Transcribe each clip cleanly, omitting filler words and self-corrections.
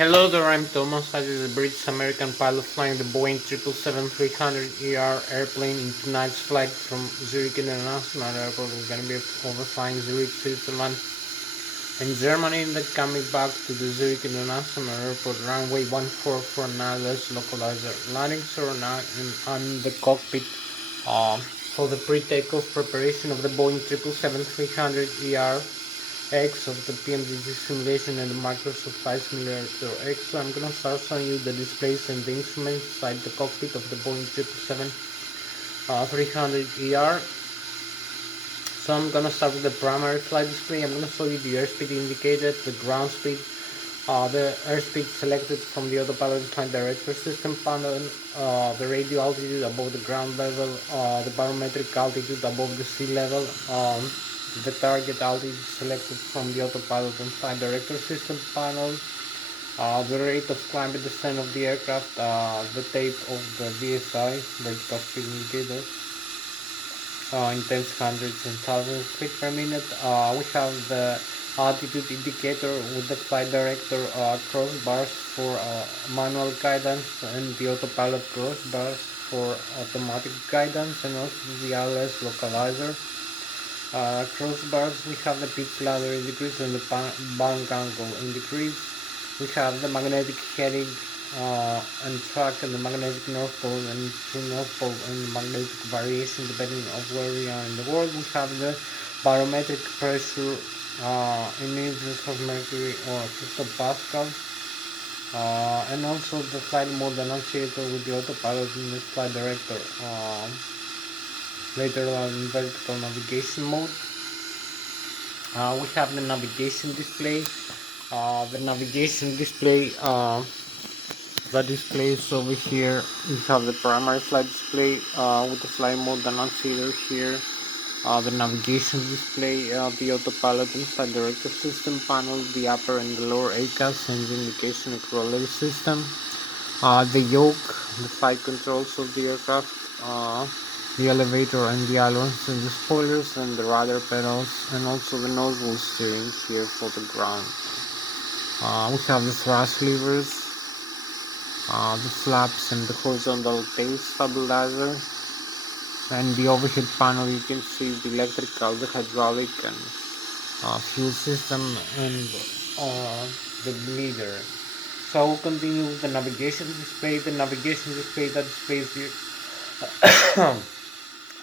Hello there, I'm Thomas. I is a British American pilot flying the Boeing 777-300ER airplane in tonight's flight from Zurich International Airport. We're going to be overflying Zurich, Switzerland, and Germany, and then coming back to the Zurich International Airport, runway 14 for an Lszh localizer. Landing are now on the cockpit for the pre-takeoff preparation of the Boeing 777-300ER X of the PMDG simulation and the Microsoft Flight Simulator X. So I'm gonna start showing you the displays and the instruments inside the cockpit of the Boeing 777-300ER. So I'm gonna start with the primary flight display. I'm gonna show you the airspeed indicated, the ground speed, the airspeed selected from the autopilot flight director system panel, the radio altitude above the ground level, the barometric altitude above the sea level, the target altitude selected from the autopilot and flight director system panel, the rate of climb and descent of the aircraft, the tape of the VSI, vertical speed indicator, in tens, hundreds and thousands feet per minute. We have the altitude indicator with the flight director crossbars for manual guidance and the autopilot crossbars for automatic guidance, and also the Lszh localizer. Crossbars, we have the pitch ladder in degrees and the bank angle in degrees. We have the magnetic heading and track and the magnetic north pole and true north pole and magnetic variation depending on where we are in the world. We have the barometric pressure in inches of mercury or hectopascal, and also the flight mode annunciator with the autopilot and the flight director. Later on in vertical navigation mode, we have the navigation display. The navigation display that displays over here. We have the primary flight display with the flight mode annunciator here. The navigation display, the autopilot and flight director system panel, the upper and the lower ACAS and the indication and corollary system, the yoke, the flight controls of the aircraft, the elevator and the ailerons and the spoilers and the rudder pedals, and also the nose wheel steering here for the ground. We have the thrust levers, the flaps and the horizontal tail stabilizer, and the overhead panel. You can see the electrical, the hydraulic and fuel system, and the meter. So I will continue with the navigation display. The navigation display that displays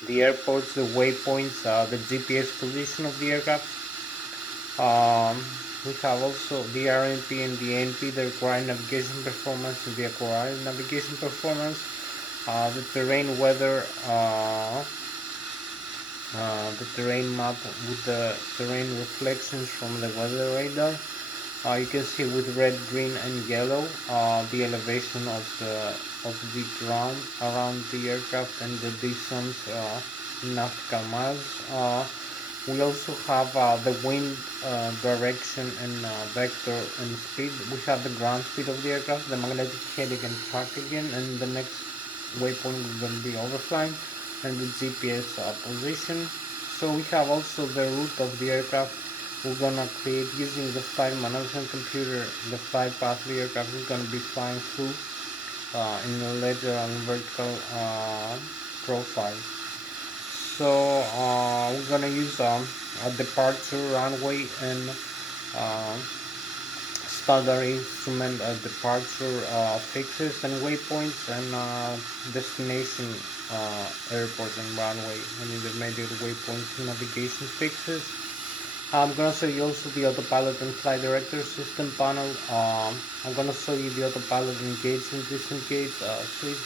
the airports, the waypoints, the GPS position of the aircraft. We have also the RNP and the NP, the required navigation performance and the acquired navigation performance, the terrain weather, the terrain map with the terrain reflections from the weather radar. You can see with red, green and yellow the elevation of the ground around the aircraft and the distance in nautical miles. We also have the wind direction and vector and speed. We have the ground speed of the aircraft, the magnetic heading and track again, and the next waypoint is going to be overflying, and the GPS position. So we have also the route of the aircraft. We're gonna create using the flight management computer the flight path the aircraft is gonna be flying through in the lateral and vertical profile. So we're gonna use a departure runway and standard instrument departure fixes and waypoints, and destination airport and runway and intermediate waypoints and navigation fixes. I'm gonna show you also the autopilot and flight director system panel. I'm gonna show you the autopilot engage and disengage switch,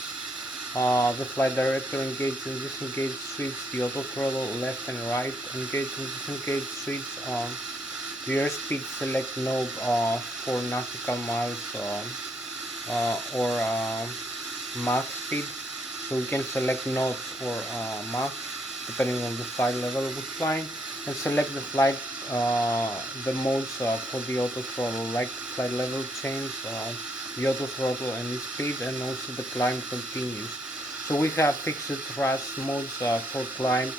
the flight director engage and disengage switch, the auto throttle left and right engage and disengage switch, the airspeed select knob for nautical miles or Mach speed. So we can select knots or Mach depending on the flight level we're flying, and select the flight the modes for the auto throttle, like flight level change, the auto throttle and speed, and also the climb continues. So we have fixed thrust modes for climb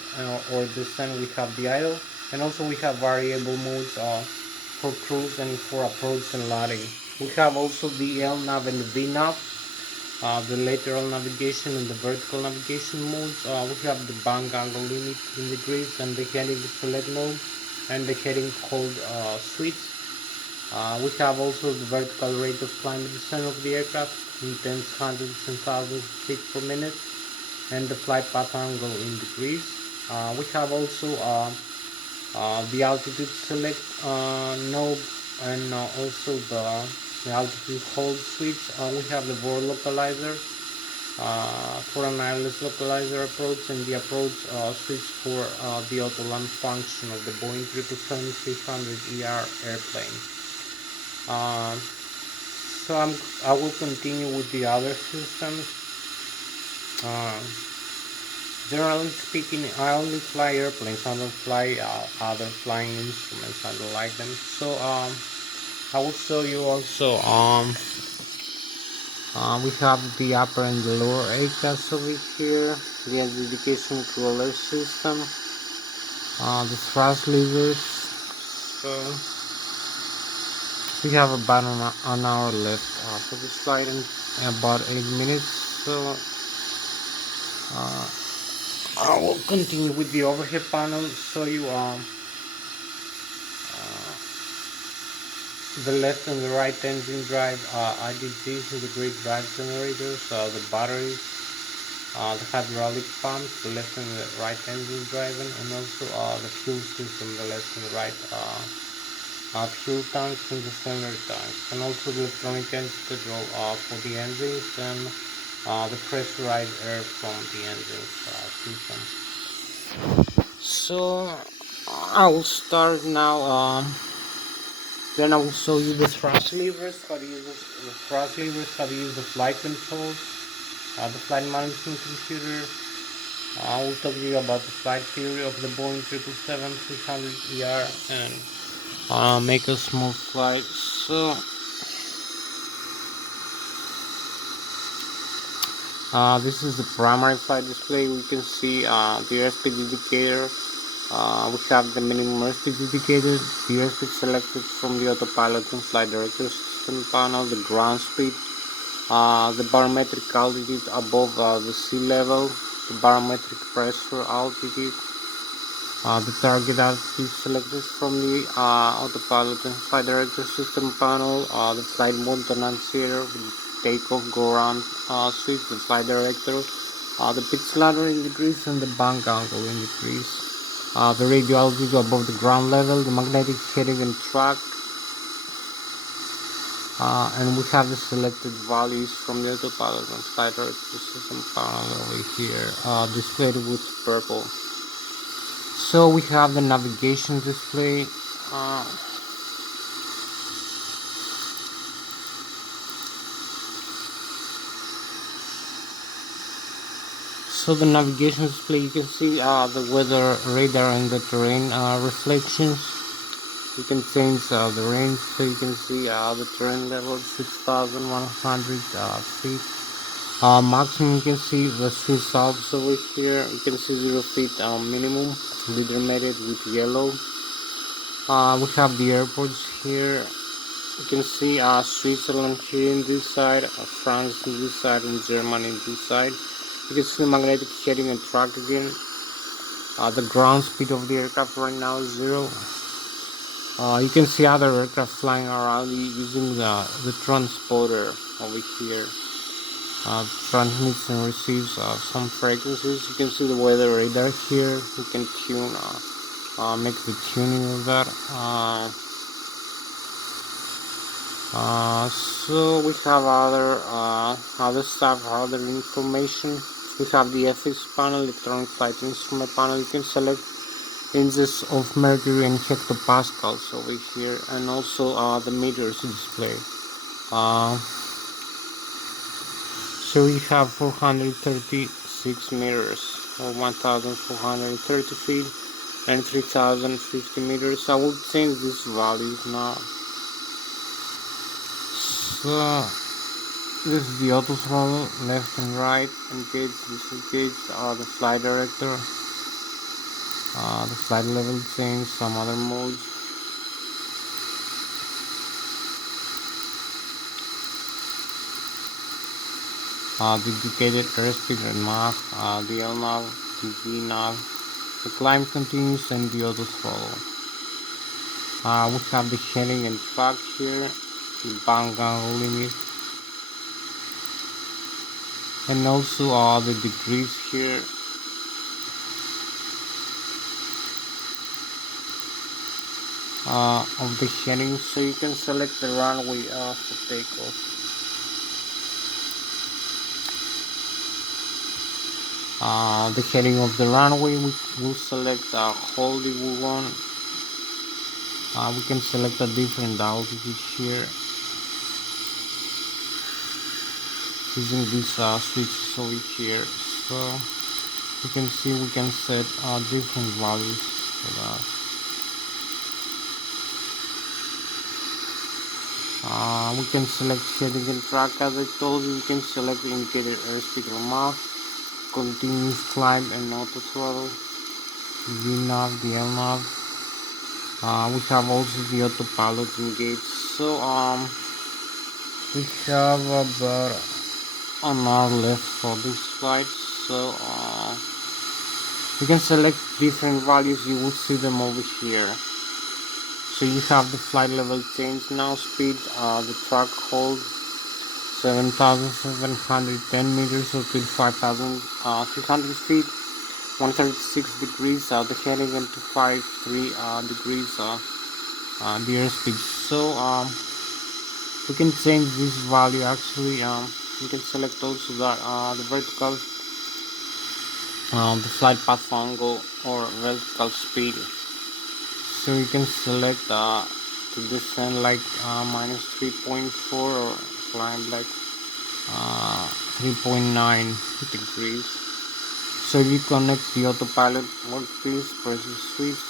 or descent. We have the idle, and also we have variable modes for cruise and for approach and landing. We have also the LNAV and the VNAV, the lateral navigation and the vertical navigation modes. We have the bank angle limit in degrees and the heading select mode and the heading hold switch. We have also the vertical rate of climb descent of the aircraft in tens, hundreds and thousands of feet per minute and the flight path angle in degrees. We have also the altitude select node and also the altitude hold switch. We have the board localizer for an wireless localizer approach and the approach switch for the auto land function of the Boeing 777-300ER airplane. So I will continue with the other systems. Uh, Generally speaking, I only fly airplanes. I don't fly other flying instruments. I don't like them. So I will show you also. We have the upper and the lower ACAS over here. The identification crawler system. The thrust levers. So we have about an hour left for this flight in about 8 minutes. So I will continue with the overhead panel, show you the left and the right engine drive. I did this with the great drive generators, the batteries, the hydraulic pumps, the left and the right engine driving, and also the fuel system, the left and the right fuel tanks and the cylinder tanks, and also the electronic engine control for the engines and the pressurized air from the engines system. So I will start now. Then I will show you the thrust levers, how to use the thrust levers, how to use the flight controls, the flight management computer. I will talk to you about the flight theory of the Boeing 777-300ER and make a smooth flight. So this is the primary flight display. We can see the airspeed indicator. We have the minimum airspeed indicated, the airspeed selected from the autopilot and flight director system panel, the ground speed, the barometric altitude above the sea level, the barometric pressure altitude, the target altitude selected from the autopilot and flight director system panel, the flight mode annunciator with takeoff, go around switch, the flight director, the pitch ladder in degrees and the bank angle in degrees. The radio altitude above the ground level, the magnetic heading and track, and we have the selected values from the autopilot and flight director system panel over here, displayed with purple. So we have the navigation display. So the navigation display, you can see the weather radar and the terrain reflections. You can change the range, so you can see the terrain level 6,100 feet. Maximum, you can see the Swiss Alps over here. You can see 0 feet minimum, determined with yellow. We have the airports here. You can see Switzerland here in this side, France in this side, and Germany in this side. You can see the magnetic heading and track again. The ground speed of the aircraft right now is 0. You can see other aircraft flying around using the transponder over here. Transmits and receives some frequencies. You can see the weather radar here. You can tune, make the tuning of that. So we have other stuff, other information. We have the FS panel, electronic flight instrument panel. You can select inches of mercury and hectopascals over here, and also the meters display. So we have 436 meters, or 1,430 feet, and 3,050 meters. I will change these values now. So this is the auto throttle, left and right, engage, disengage, the flight director, the flight level change, some other modes. the indicated airspeed and map, the LNAV, the VNAV. The climb continues and the auto throttle. We have the heading and track here, the bank angle limit, and also the degrees here. Of the heading, so you can select the runway for takeoff. The heading of the runway, we will select hold if we want. We can select a different altitude here using these switches over here. So you can see we can set different values for that. We can select heading and track. As I told you, we can select the indicated airspeed or map, continuous climb and auto throttle, VNAV, the LNAV. We have also the autopilot engaged. So we have about an hour left for this flight. So you can select different values. You will see them over here. So you have the flight level change now, speed, the track hold 7,710 meters or 25,300 feet, 136 degrees, the heading into 53 degrees, the airspeed. So we can change this value actually. You can select also that the vertical, the flight path angle or vertical speed. So you can select to descend like minus 3.4 or climb like 3.9 degrees. So if you connect the autopilot workpiece, press the switch,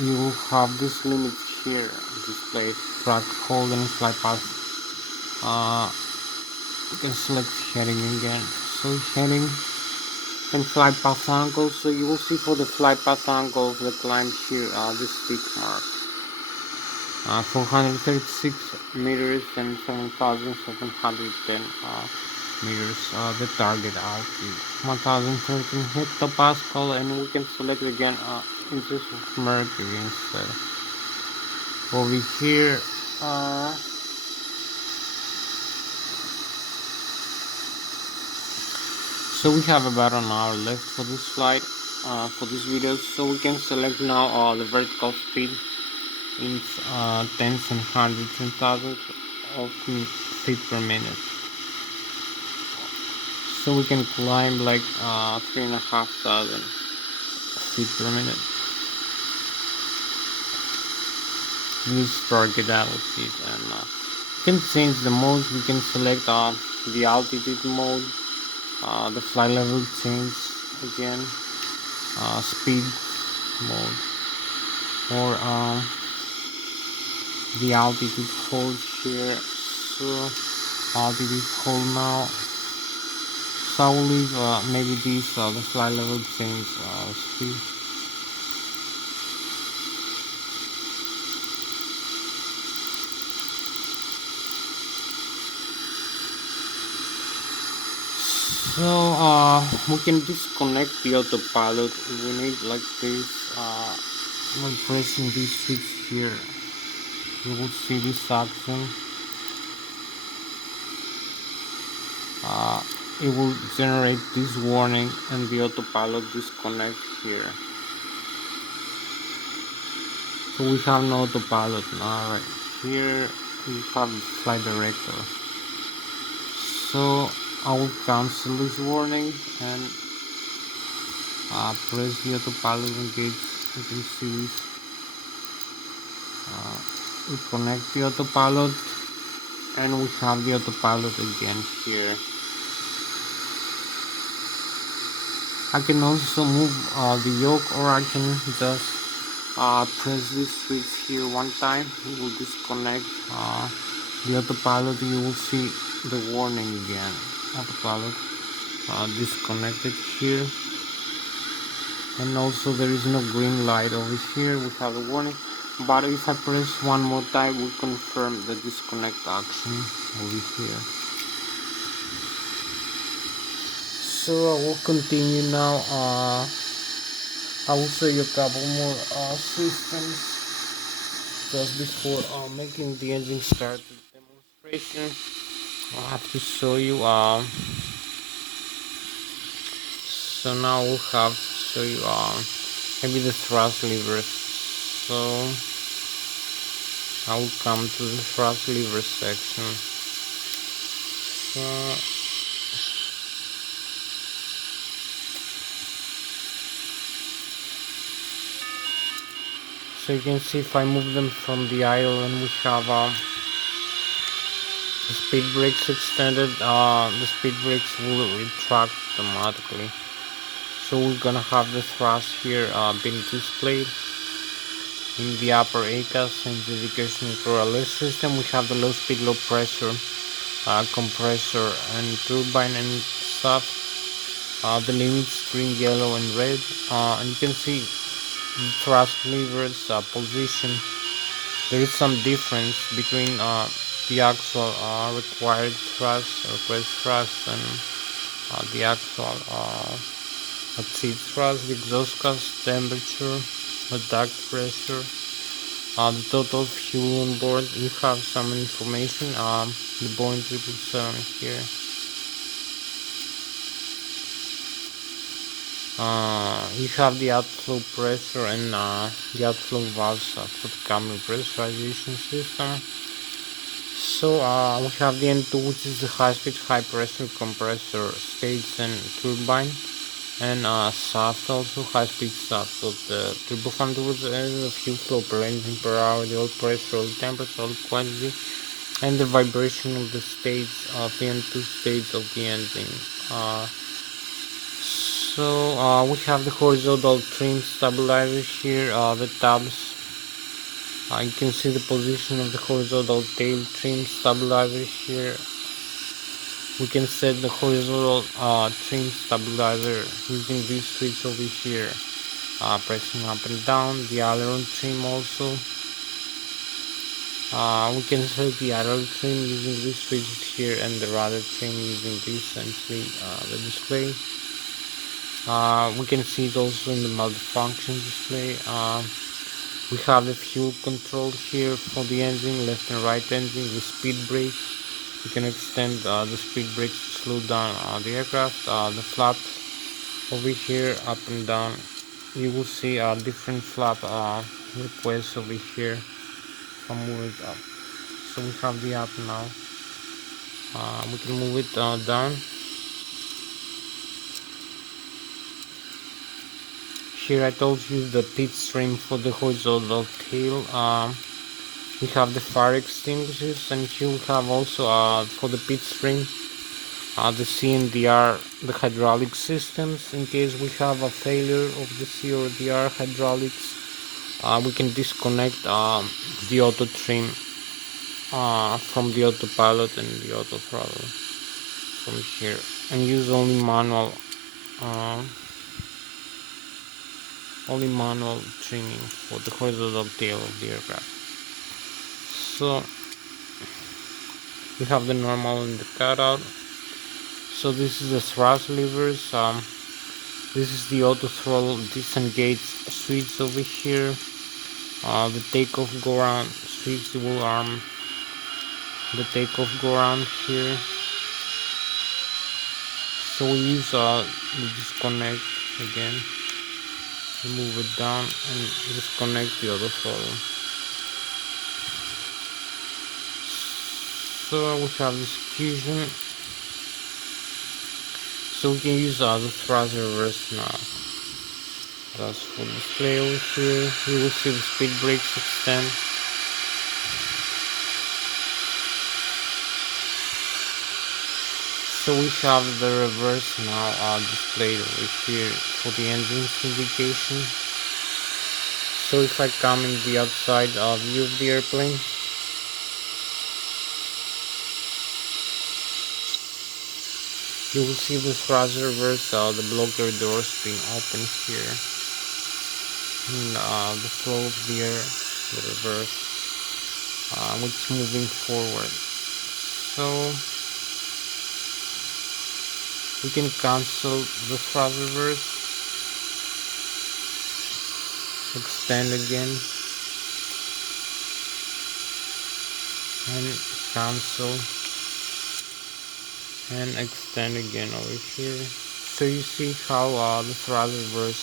you will have this limit here displayed: track, hold and flight path. You can select heading again. So heading and flight path angle. So you will see for the flight path angle of the climb here this tick mark, 436 meters and 7,710 meters, the target altitude 1013 hectopascal, and we can select again inches of mercury instead. Over here so we have about an hour left for this flight, for this video. So we can select now the vertical speed in tens and hundreds and thousands of feet per minute. So we can climb like 3,500 feet per minute. Use target altitude, and we can change the modes. We can select the altitude mode, the flight level change again, speed mode, or the altitude hold here. So altitude hold now. So I will leave maybe these the flight level change speed. So we can disconnect the autopilot. We need like this. When pressing this switch here, you will see this action. It will generate this warning and the autopilot disconnect here. So we have no autopilot now. Right here we have the flight director. So I will cancel this warning and press the autopilot engage. You can see this. We connect the autopilot and we have the autopilot again here. I can also move the yoke, or I can just press this switch here one time. It will disconnect the autopilot. You will see the warning again. Autopilot disconnected here, and also there is no green light over here. We have the warning, but if I press one more time, we confirm the disconnect action over here. So I will continue now. I will show you a couple more systems just before making the engine start demonstration. I'll have to show you. So now we'll have to show you maybe the thrust levers. So I will come to the thrust lever section. So you can see if I move them from the idle, and we have the speed brakes extended. The speed brakes will retract automatically. So we're gonna have the thrust here being displayed in the upper ACAS and the indication for a Lszh system. We have the low speed, low pressure compressor and turbine and stuff. The limits green, yellow, and red. And you can see the thrust levers position. There is some difference between the actual required thrust, request thrust, and the actual seat thrust, the exhaust gas temperature, the duct pressure, the total fuel on board. You have some information. The Boeing 777 here. You have the outflow pressure and the outflow valves for the cabin pressurization system. So we have the N2, which is the high-speed, high-pressure compressor stage and turbine, and shaft, also high-speed shaft. So the turbofan towards the fuel flow per engine per hour, the oil pressure, oil temperature, oil quantity, and the vibration of the stage of the N2 stage of the engine. So we have the horizontal trim stabilizer here, the tabs. You can see the position of the horizontal tail trim stabilizer here. We can set the horizontal trim stabilizer using this switch over here, pressing up and down. The aileron trim also. We can set the aileron trim using this switch here, and the rudder trim using this, and see the display. We can see it also in the multifunction display. We have the fuel control here for the engine, left and right engine, the speed brake. You can extend the speed brakes to slow down the aircraft. The flap over here, up and down. You will see different flap requests over here. If I move it up, so we have the up now. We can move it down. Here I told you the pit stream for the horizontal tail. We have the fire extinguishers, and here we have also for the pit stream the CNDR, the hydraulic systems. In case we have a failure of the C or the R hydraulics, we can disconnect the auto trim from the autopilot and the auto throttle from here, and use only manual trimming for the horizontal tail of the aircraft. So we have the normal and the cutout. So this is the thrust levers. This is the auto throttle disengage switch over here. The takeoff go around switch will arm the takeoff go around here. So we use the disconnect again. Move it down and disconnect the auto throttle. So we have this fusion. So we can use the thrust reverse now. That's for display over here. You will see the speed brakes extend. So we have the reverse now displayed over here for the engine's indication. So if I come in the outside view of the airplane, you will see the thrust reverse, the blocker doors being open here, and the flow of the air, the reverse, which is moving forward. So we can cancel the thrust reverse, extend again, and cancel, and extend again over here. So you see how the thrust reverse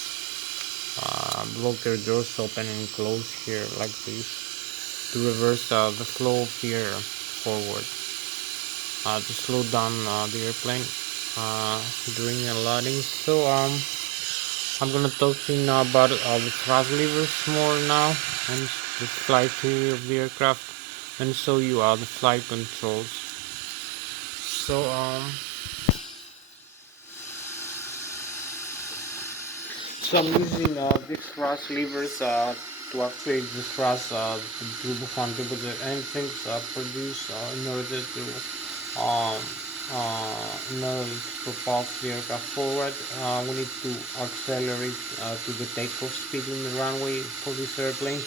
block your doors open and close here like this, to reverse the flow of the air forward, to slow down the airplane during a landing. So I'm gonna talk to you now about the thrust levers more now, and the flight theory of the aircraft, and show you the flight controls. So I'm using these thrust levers to actuate the thrust the turbofan turbo engines produce in order to um, propulse the aircraft forward. We need to accelerate to the takeoff speed in the runway for this airplane.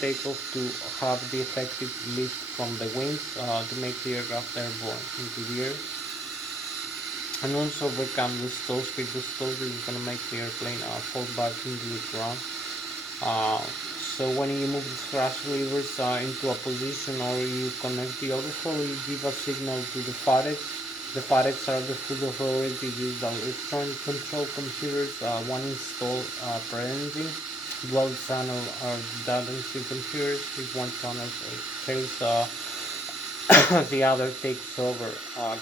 Take off to have the effective lift from the wings to make the aircraft airborne into the air, and also overcome the stall speed. The stall speed is going to make the airplane fall back into the ground. So when you move the thrust levers into a position, or you connect the overflow, you give a signal to the FAREX. The FAREX are the full authority used electronic control computers, one installed per engine. Dual channel redundancy computers. If one channel fails, the other takes over.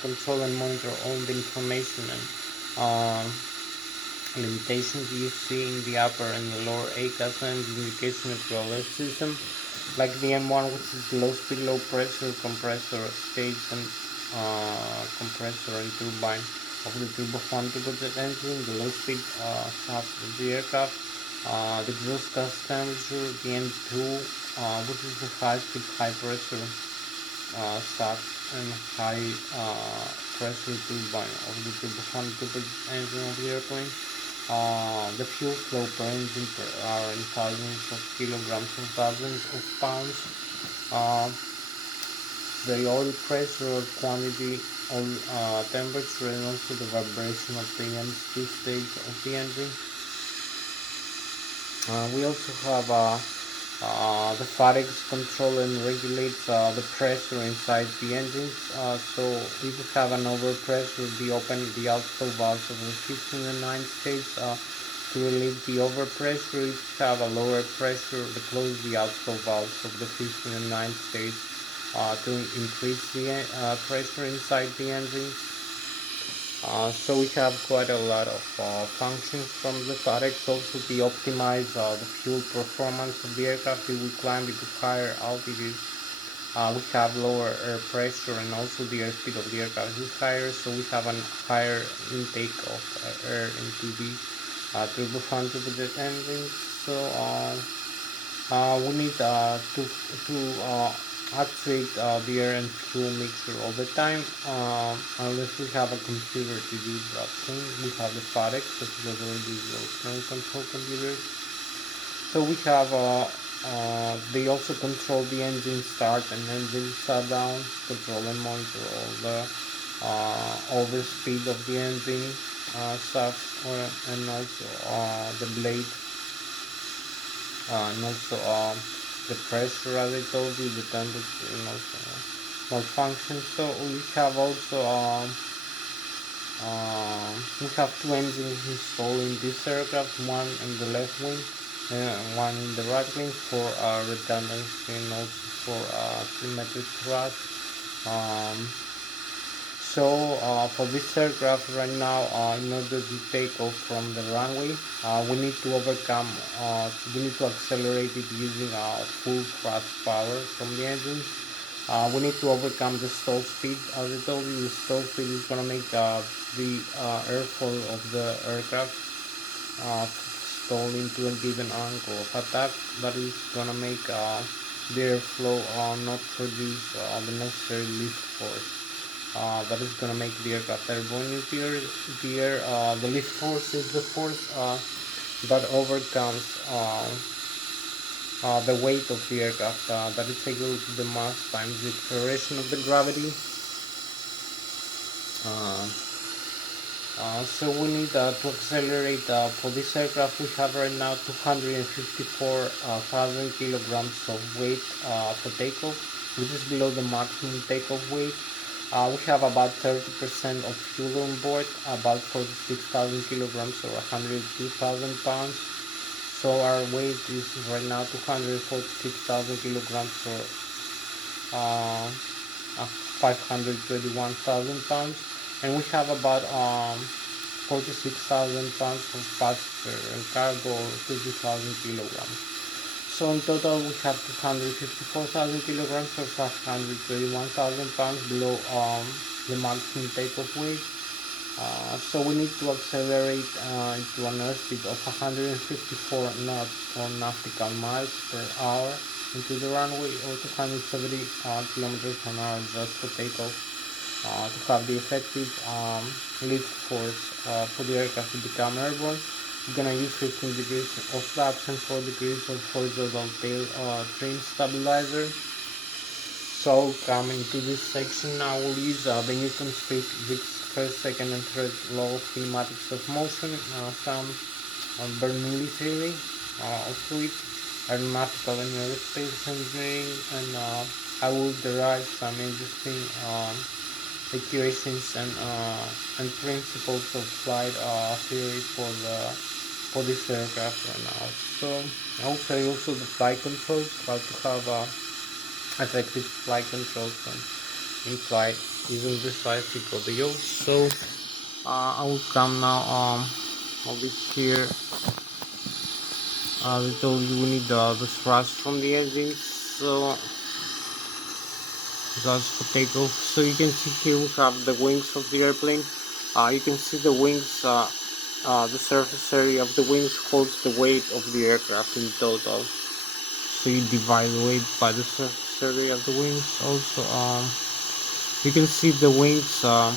Control and monitor all the information and limitations you see in the upper and the lower ACAS and the indication of your Lszh system, like the M1, which is low speed, low pressure compressor stage and compressor and turbine of the turbofan turbojet engine, the low speed shaft of the aircraft, the exhaust gas temperature, the N2, which is the high speed, high pressure shaft and high pressure turbine of the turbofan turbojet engine of the airplane. The fuel flow per engine per hour in thousands of kilograms and thousands of pounds. The oil pressure or quantity, oil temperature, and also the vibration of the end stage of the engine. We also have the FAREX control and regulates the pressure inside the engines. So if you have an overpressure, open the outflow valves of the 15 and 9 stage to relieve the overpressure. If you have a lower pressure, close the outflow valves of the 15 and 9 stage to increase the pressure inside the engine. So we have quite a lot of functions from the FAREX. Also to optimize the fuel performance of the aircraft. If we climb to higher altitudes, we have lower air pressure, and also the airspeed of the aircraft is higher, so we have a higher intake of air into the turbofan turbojet engine. So we need to actuate the air and fuel mixture all the time, unless we have a computer to do that thing. We have the FAREX, that is already the electronic control computers. So we have they also control the engine start and engine shutdown, control and monitor all the overspeed of the engine shaft, and also the blade, and also the pressure, as I told you, the temperature, and also malfunction. So we have also we have two engines installed in this aircraft, one in the left wing and one in the right wing for redundancy, and also for symmetric thrust. For this aircraft right now, in order to take off from the runway, we need to overcome, we need to accelerate it using full thrust power from the engine. We need to overcome the stall speed. As I told you, the stall speed is going to make the airfoil of the aircraft stall into a given angle of attack. That is going to make the airflow not produce the necessary lift force. That is going to make the aircraft airborne into the air. The lift force is the force that overcomes the weight of the aircraft, that is equal to the mass times the acceleration of the gravity. So we need to accelerate for this aircraft. We have right now 254,000 kilograms of weight for takeoff, which is below the maximum takeoff weight. We have about 30% of fuel on board, about 46,000 kilograms or 102,000 pounds. So our weight is right now 246,000 kilograms or 521,000 pounds, and we have about 46,000 pounds of passenger and cargo, 50,000 kilograms. So in total we have 254,000 kilograms or 531,000 pounds below the maximum takeoff weight. So we need to accelerate to an airspeed of 154 knots or nautical miles per hour into the runway, or 270 kilometers per hour just for takeoff, to have the effective lift force for the aircraft to become airborne. We're gonna use 15 degrees of flaps and 4 degrees of horizontal tail trim stabilizer. So coming to this section now, we'll use the Newton's first, second and third law of kinematics of motion, some Bernoulli theory of fluid, aeronautical and aerospace engineering, and I will derive some interesting equations and principles of flight theory for this aircraft right now. So I'll show you also the flight controls, how to have effective flight controls in flight using this bicycle video. So I will come now over here. We told you we need the thrust from the engine, so just for takeoff. So you can see here we have the wings of the airplane. You can see the wings, the surface area of the wings holds the weight of the aircraft in total. So you divide the weight by the surface area of the wings. Also, you can see the wings, the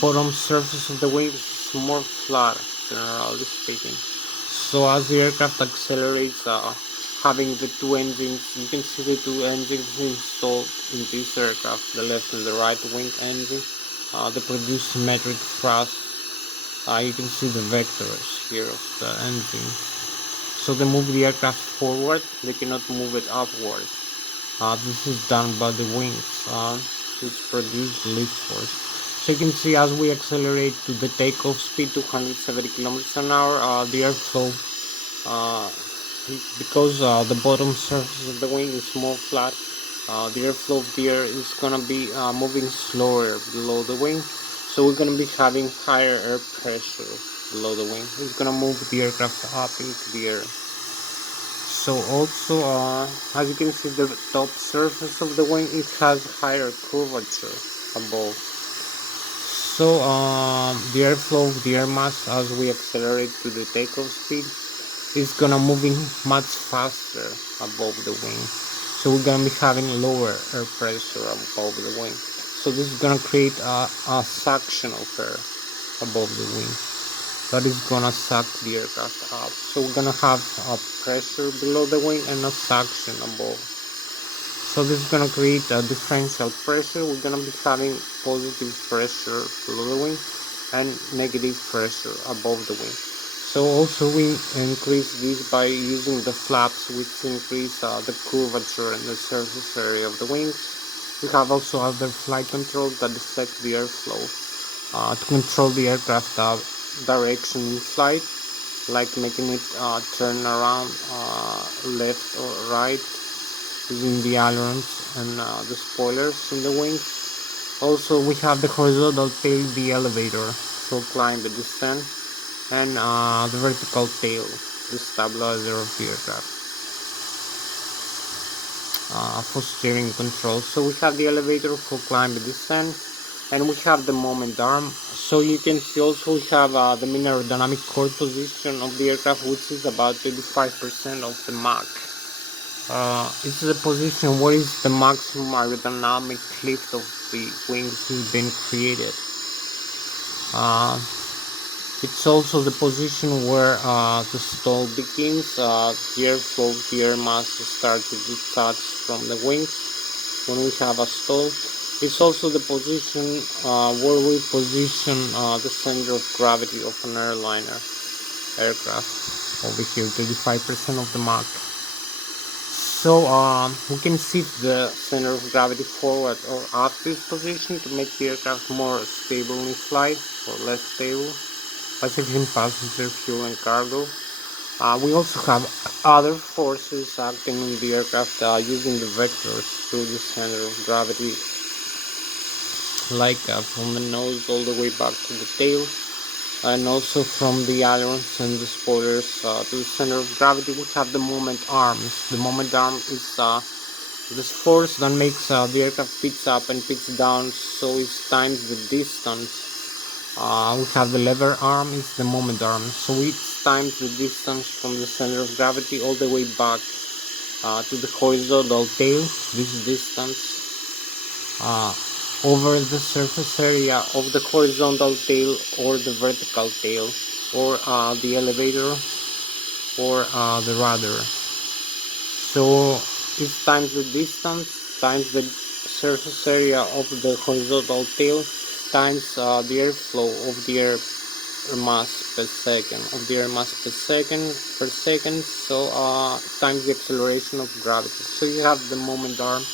bottom surface of the wings is more flat, generally speaking. So as the aircraft accelerates, having the two engines, you can see the two engines installed in this aircraft, the left and the right wing engine. They produce symmetric thrust. You can see the vectors here of the engine. So they move the aircraft forward, they cannot move it upward. This is done by the wings, which produce lift force. So you can see as we accelerate to the takeoff speed 270 kilometers an hour, the airflow, because the bottom surface of the wing is more flat, the airflow of the air is gonna be moving slower below the wing. So we're gonna be having higher air pressure below the wing. It's gonna move the aircraft up into the air. So also, as you can see, the top surface of the wing, it has higher curvature above. So the airflow, the air mass, as we accelerate to the takeoff speed, is gonna moving much faster above the wing. So we're gonna be having lower air pressure above the wing. So this is gonna create a suction of air above the wing that is gonna suck the aircraft up. So we're gonna have a pressure below the wing and a suction above. So this is gonna create a differential pressure. We're gonna be having positive pressure below the wing and negative pressure above the wing. So also we increase this by using the flaps, which increase the curvature and the surface area of the wings. We have also other flight controls that affect the airflow to control the aircraft direction in flight, like making it turn around left or right using the ailerons and the spoilers in the wings. Also we have the horizontal tail, the elevator for climb and descent, and the vertical tail, the stabilizer of the aircraft for steering control. So we have the elevator for climb and descent, and we have the moment arm. So you can see also we have the mean aerodynamic core position of the aircraft, which is about 25% of the Mach. It's the position where is the maximum aerodynamic lift of the wings has been created. It's also the position where the stall begins. The airflow, the air mass starts to detach from the wings when we have a stall. It's also the position where we position the center of gravity of an aircraft over here, 35% of the Mach. So we can shift the center of gravity forward or up this position to make the aircraft more stable in flight or less stable by saving passenger fuel and cargo. We also have other forces acting on the aircraft using the vectors through the center of gravity, like from the nose all the way back to the tail, and also from the ailerons and the spoilers to the center of gravity, which have the moment arms. The moment arm is this force that makes the aircraft pitch up and pitch down, so it's times the distance. We have the lever arm is the moment arm, so it's times the distance from the center of gravity all the way back to the horizontal tail. This distance over the surface area of the horizontal tail or the vertical tail, or the elevator, or the rudder. So it's times the distance times the surface area of the horizontal tail times the airflow of the air mass per second, per second, so times the acceleration of gravity. So you have the moment arm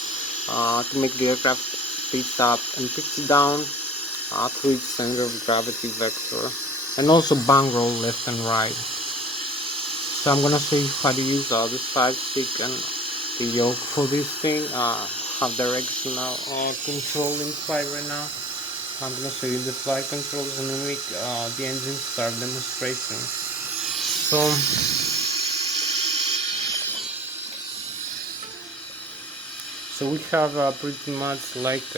to make the aircraft pitch up and pitch down through its center of gravity vector, and also bang roll left and right. So I'm gonna show you how to use the side stick and the yoke for this thing. Have directional control in flight right now. I'm gonna show you the flight controls and then make the engine start demonstration. So we have pretty much like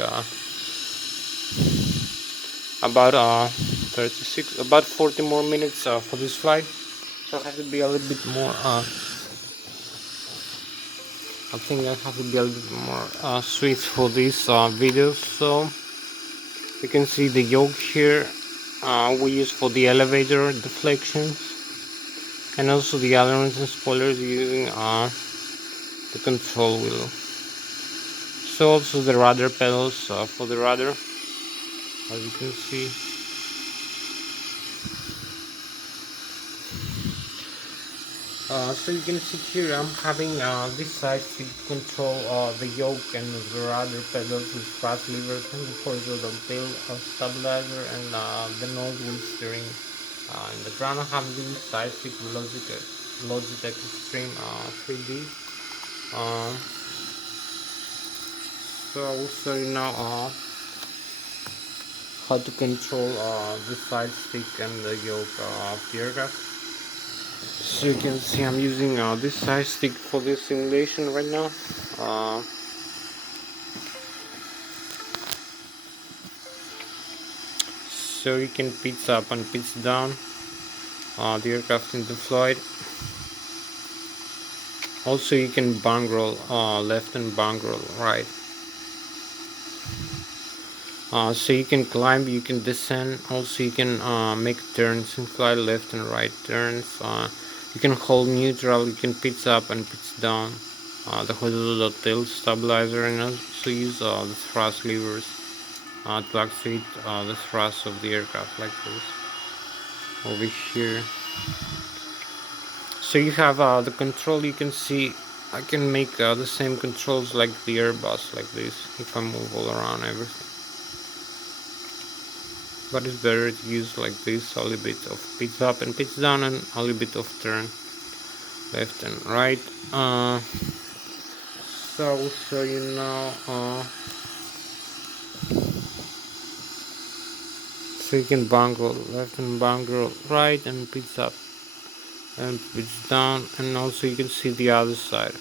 about 40 more minutes for this flight. So I have to be a little bit more. I think I have to be a little bit more sweet for this video. So you can see the yoke here we use for the elevator deflections, and also the ailerons and spoilers using the control wheel. So also the rudder pedals for the rudder, as you can see. So you can see here I'm having this side to control the yoke and the rudder pedals with fast levers and the horizontal tail stabilizer and the nose wheel steering. In the ground I have this side stick Logitech Extreme 3D. So I will show you now how to control the side stick and the yoke of the aircraft. So you can see I'm using this side stick for this simulation right now. So you can pitch up and pitch down the aircraft into flight. Also you can bang roll left and bang roll right. So you can climb, you can descend, also you can make turns and fly left and right turns. You can hold neutral, you can pitch up and pitch down the horizontal tail stabilizer, and also use the thrust levers to actuate the thrust of the aircraft, like this over here. So you have the control. You can see I can make the same controls like the Airbus, like this, if I move all around everything. But it's better to use like this, a little bit of pitch up and pitch down, and a little bit of turn left and right. So I will show you now. So you can bang roll left and bang roll right, and pitch up and pitch down, and also you can see the other side.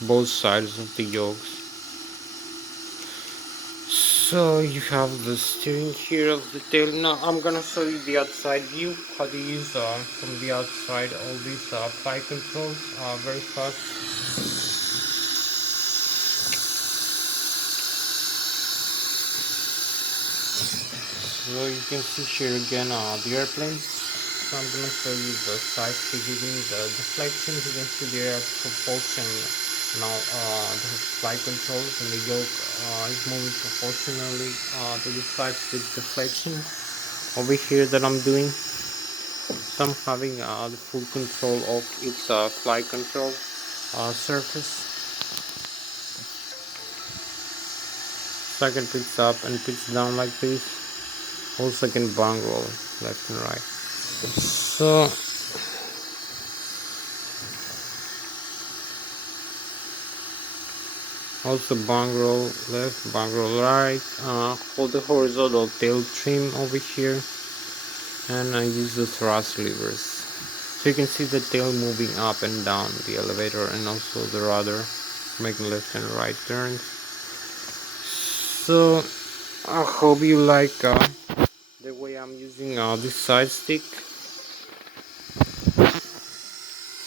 Both sides of the yokes. So you have the steering here of the tail. Now I'm gonna show you the outside view, how to use from the outside all these flight controls very fast. So you can see here again the airplane. So I'm gonna show you the side stick using the deflections. You can see the air propulsion Now the flight controls and the yoke is moving proportionally to the flight stick deflection over here that I'm doing. So I'm having the full control of its flight control surface. So I can pitch up and pitch down like this. Also I can bang roll left and right. So also bang roll left, bang roll right. Hold the horizontal tail trim over here, and I use the thrust levers. So you can see the tail moving up and down the elevator, and also the rudder making left and right turns. So I hope you like the way I'm using this side stick.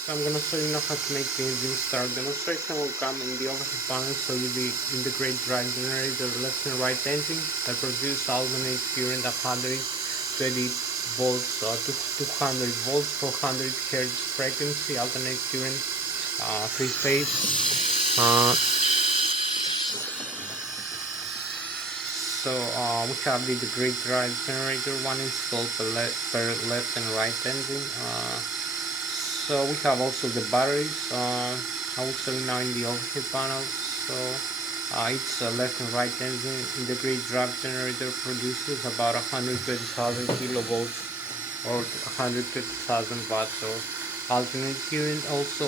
So I'm gonna show you now how to make the engine start. Demonstration will come in the overhead panel, show you the integrated drive generator, left and right engine that produce alternate current 120 volts to 200 volts, 400 Hz frequency, alternate current, three phase. So we have the integrated drive generator, one installed per left and right engine. So we have also the batteries. I will show you now in the overhead panel. So it's a left and right engine. Integrated drive generator produces about 120,000 kilovolts or 150,000 watts of alternate current. Also,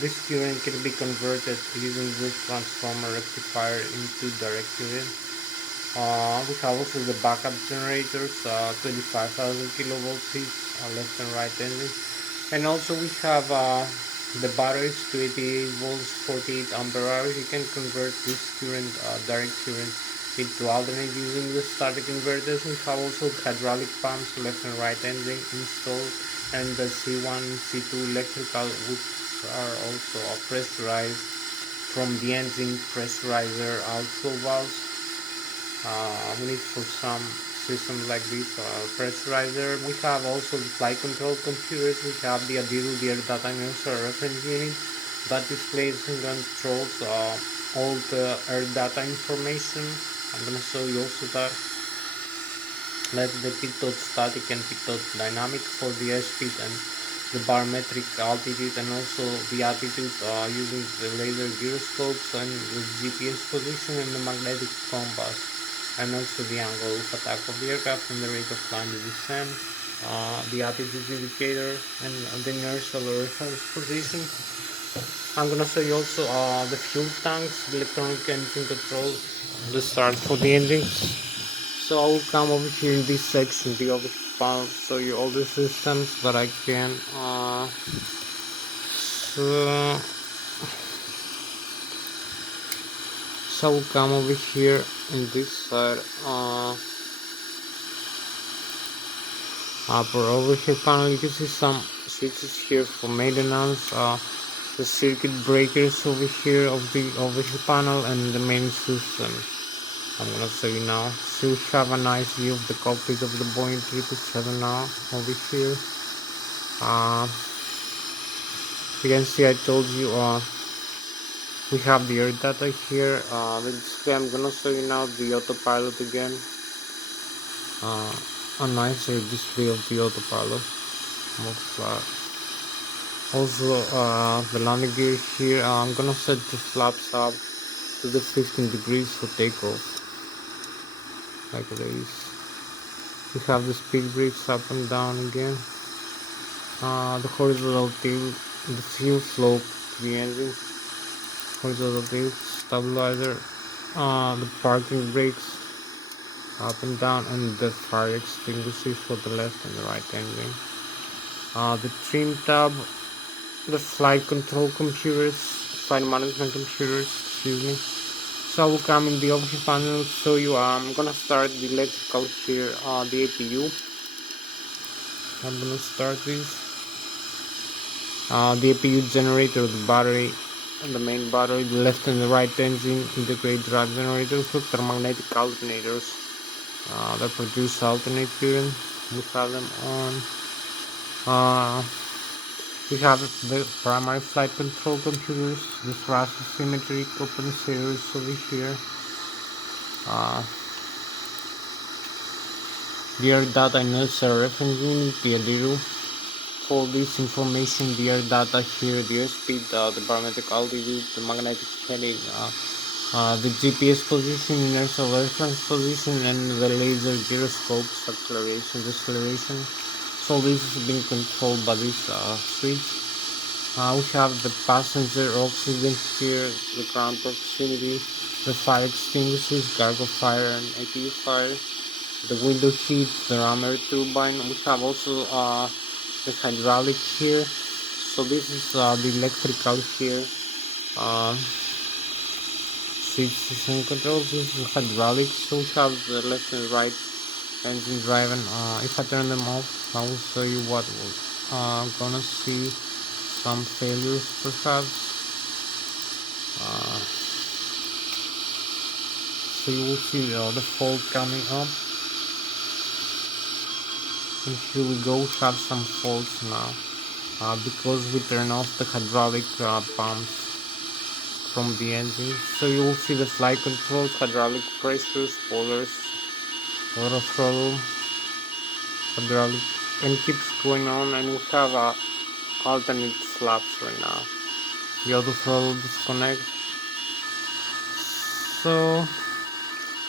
this current can be converted using this transformer rectifier into direct current. We have also the backup generators, 25,000 kilovolts each, left and right engine. And also we have the batteries to 88 volts, 48 ampere hours. You can convert this current, direct current, into alternate using the static inverters. We have also hydraulic pumps, left and right engine installed, and the C1, C2 electrical, which are also pressurized from the engine pressurizer outflow valves. We need for some systems like this pressurizer. We have also the flight control computers. We have the digital air data user reference unit that displays and controls all the air data information. I'm gonna show you also that. Like the pitot static and pitot dynamic for the airspeed and the barometric altitude, and also the altitude using the laser gyroscopes and the GPS position and the magnetic compass, and also the angle of attack of the aircraft and the rate of climb to descent, the altitude indicator, and the inertial reference position. I'm gonna show you also the fuel tanks, the electronic engine control, the start for the engines. So I will come over here in this section, the overhead panel, show you all the systems that I can. So I will come over here in this side. For overhead panel, you can see some switches here for maintenance. The circuit breakers over here of the overhead panel, and the main system. I'm gonna show you now. So we have a nice view of the cockpit of the Boeing 777 now over here. You can see I told you we have the air data here. The display, I'm gonna show you now the autopilot again. A nicer display of the autopilot. Also the landing gear here. I'm gonna set the flaps up to the 15 degrees for takeoff. Like this. We have the speed brakes up and down again. The horizontal tail, the fuel flow to the engine, horizontal tail stabilizer, the parking brakes up and down, and the fire extinguishers for the left and the right engine. The trim tab, the flight control computers, flight management computers, excuse me. So I will come in the overhead panel, show you. I'm gonna start the electrical here, the APU. I'm gonna start this. The APU generator, the battery, and the main battery, the left and the right engine, integrated drive generators, electromagnetic alternators that produce alternate current. We have them on. We have the primary flight control computers, the thrust symmetry compensators over here, the air data and necessary reference unit, the ADIRU. For this information, the air data here, the airspeed, the barometric altitude, the magnetic heading, the GPS position, inertial reference position, and the laser gyroscopes, acceleration, deceleration. So this is being controlled by this switch. We have the passenger oxygen here, the ground proximity, the fire extinguishers, cargo fire and APU fire, the window heat, the rammer turbine. We have also the hydraulic here. So this is the electrical here. Switch system controls. This is hydraulic. So we have the left and right engine driving. If I turn them off, I will show you what we're gonna see. Some failures perhaps. So you will see the fault coming up. And here we go, we have some faults now because we turn off the hydraulic pumps from the engine. So you will see the flight controls, hydraulic pressure, spoilers, auto throttle, hydraulic, and keeps going on, and we have alternate flaps right now. The auto throttle disconnect. So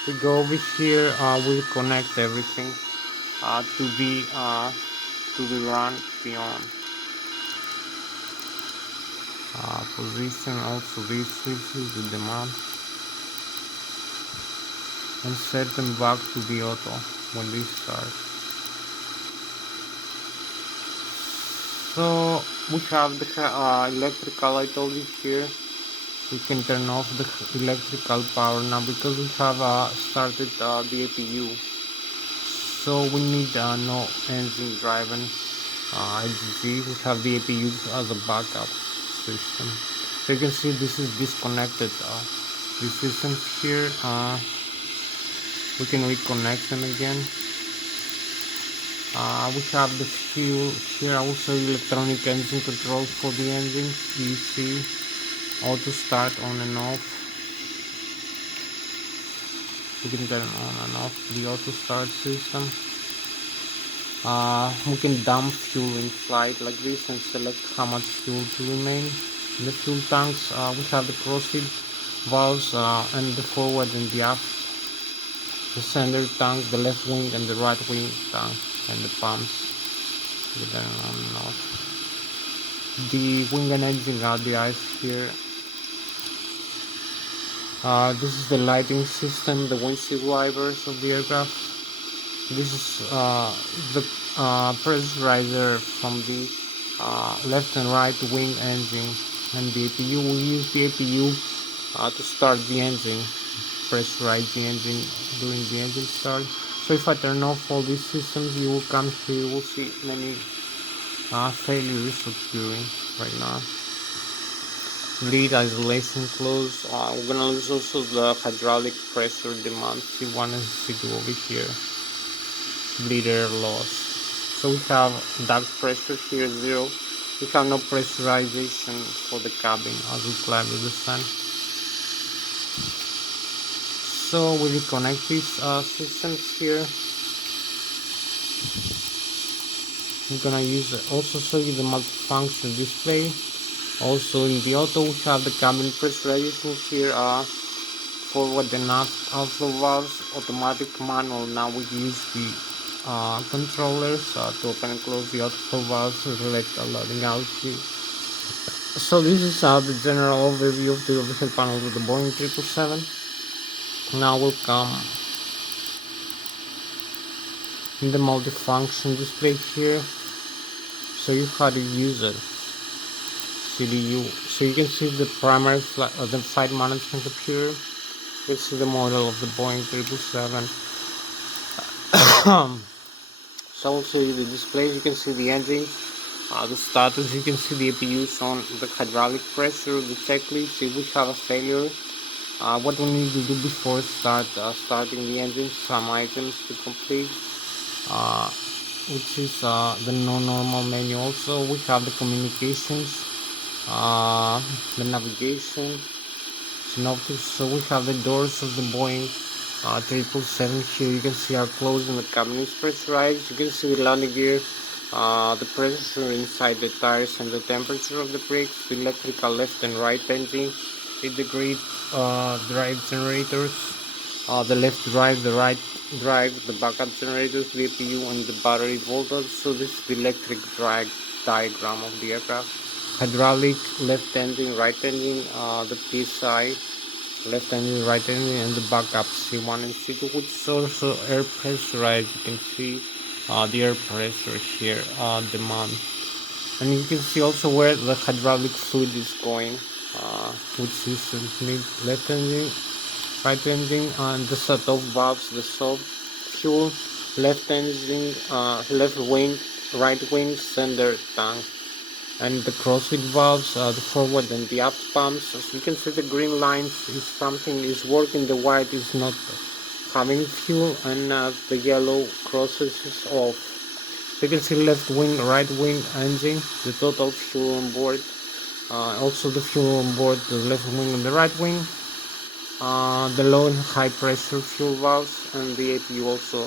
we go over here, we'll connect everything to the run beyond position. Also these switches, the demand, and set them back to the auto when they start. So we have the electrical. I told you here we can turn off the electrical power now because we have started the APU. So we need no engine driving IGG. We have the APU as a backup system. So you can see this is disconnected. The systems here, we can reconnect them again. We have the fuel here, also electronic engine controls for the engine, EC, auto start on and off. We can turn on and off the auto start system. We can dump fuel in flight like this and select how much fuel to remain in the fuel tanks. We have the crossfeed valves and the forward and the aft, the center tank, the left wing and the right wing tank, and the pumps. We turn on and off. The wing and engine RDIs here. This is the lighting system, the windshield wipers of the aircraft. This is the pressurizer from the left and right wing engine and the APU. We use the APU to start the engine, pressurize the engine during the engine start. So if I turn off all these systems, you will come here, you will see many failures occurring right now. Bleed isolation close. We're gonna lose also the hydraulic pressure demand C1 and C2 over here. Bleed air loss. So we have duct pressure here 0. We have no pressurization for the cabin as we climb to the sun. So we reconnect these systems here. I'm gonna use also show you the multifunction display. Also in the auto we have the cabin pressurization here, forward and aft outflow valves, automatic, manual. Now we use the controllers to open and close the outflow valves to select the loading altitude. So this is the general overview of the overhead panels of the Boeing 777. Now we'll come in the multifunction display here, so you how to use it. CDU. So you can see the primary the flight management computer. This is the model of the Boeing 777. So I'll show you the displays. You can see the engine, the status. You can see the APUs on the hydraulic pressure, the checklist. If we have a failure, what we need to do before starting the engine, some items to complete. which is the normal menu. Also we have the communications, the navigation, synoptics. So we have the doors of the Boeing 777 here. You can see are closed and the cabin is pressurized. You can see the landing gear, the pressure inside the tires and the temperature of the brakes, the electrical left and right engine, 8-degree drive generators, the left drive, the right drive, the backup generators, the APU and the battery voltage. So this is the electric drag diagram of the aircraft. Hydraulic, left engine, right engine, the PSI, left engine, right engine, and the backup C1 and C2, which is also air pressurized. You can see the air pressure here, demand, and you can see also where the hydraulic fluid is going, which is left engine, right engine, and the set-off valves, the soft fuel, left engine, left wing, right wing, center tank, and the crossfit valves, the forward and the aft pumps. As you can see, the green lines is something is working, the white is not having fuel, and the yellow crosses is off. You can see left wing, right wing engine, the total fuel on board, also the fuel on board, the left wing and the right wing, the low and high pressure fuel valves, and the APU also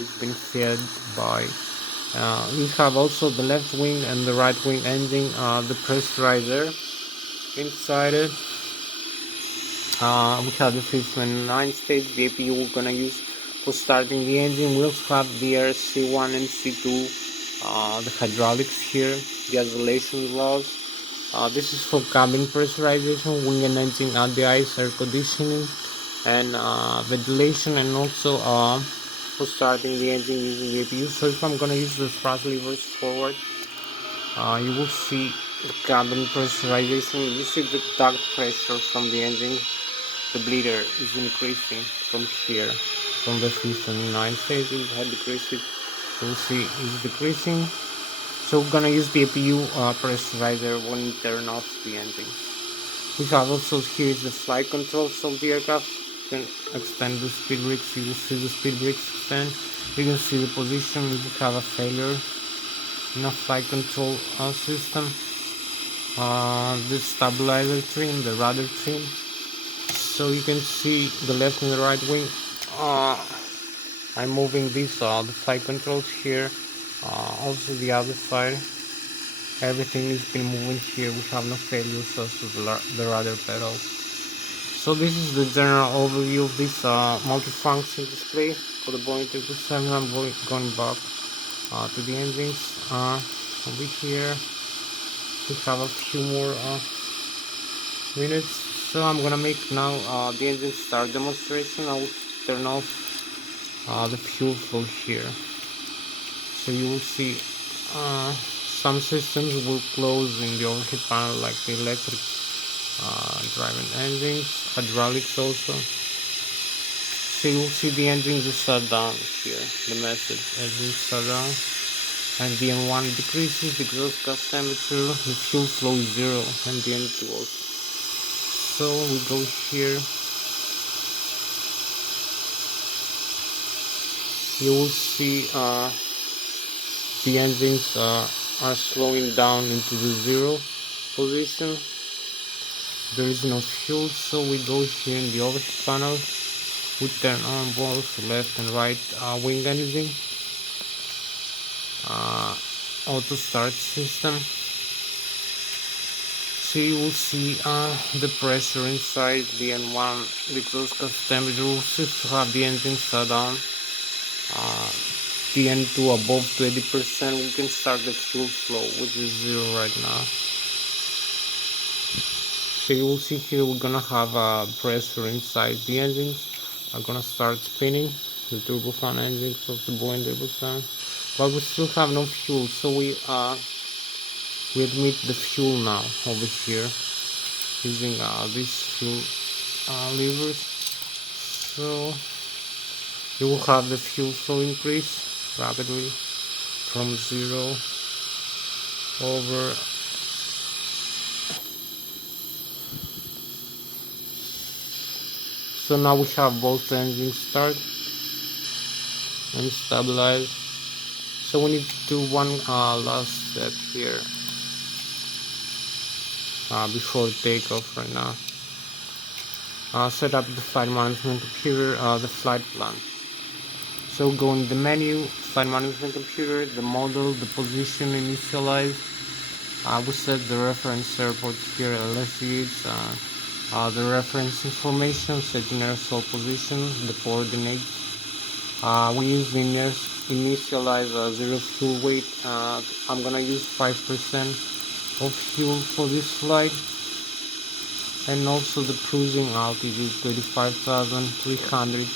is being fed by. We have also the left wing and the right wing engine, the pressurizer inside it. We have the 529 stage, the APU we're gonna use for starting the engine. We also have the air C1 and C2, the hydraulics here, the isolation valves. This is for cabin pressurization, wing and engine anti-ice, air conditioning, and ventilation, and also for starting the engine using the APU. So if I'm gonna use the thrust levers forward, you will see the cabin pressurization. You see the duct pressure from the engine. The bleeder is increasing from here, from the 529 stage. It had decreased. You'll see it's decreasing. So we're gonna use the APU pressurizer when we turn off the engine. We have also here is the flight controls of the aircraft. You can extend the speed brakes. You will see the speed brakes extend. You can see the position if you have a failure in a flight control system. The stabilizer trim, the rudder trim. So you can see the left and the right wing. I'm moving these the flight controls here. Also the other side. Everything is been moving here. We have no failures also the rudder pedals. So this is the general overview of this multifunction display for the Boeing 777. I'm going back to the engines. Over here we have a few more minutes. So I'm gonna make now the engine start demonstration. I will turn off the fuel flow here. So you will see some systems will close in the overhead panel, like the electric driving engines, hydraulics also. So you will see the engines is shut down here, the message engine shut down, and the N1 decreases, the exhaust gas temperature, the fuel flow is 0, and the N2 also. So we go here, you will see the engines are slowing down into the 0 position. There is no fuel, so we go here in the overhead panel. We turn on both left and right wing engine, auto start system. So you will see the pressure inside the N1, the exhaust gas temperature. We'll see to have the engine shut down. The N2 above 20%. We can start the fuel flow, which is 0 right now. So you will see here we're gonna have pressure inside the engines. Are gonna start spinning the turbofan engines of the Boeing 777, but we still have no fuel, so we admit the fuel now over here using these fuel levers. So you will have the fuel flow increase rapidly from 0 over. So now we have both engines start and stabilize. So we need to do one last step here before takeoff right now. Set up the flight management computer, the flight plan. So go in the menu, flight management computer, the model, the position, initialize. We set the reference airport here at Lszh, the reference information, set universal position, the coordinates. We use the initialize zero fuel weight. I'm gonna use 5% of fuel for this flight, and also the cruising altitude 35,300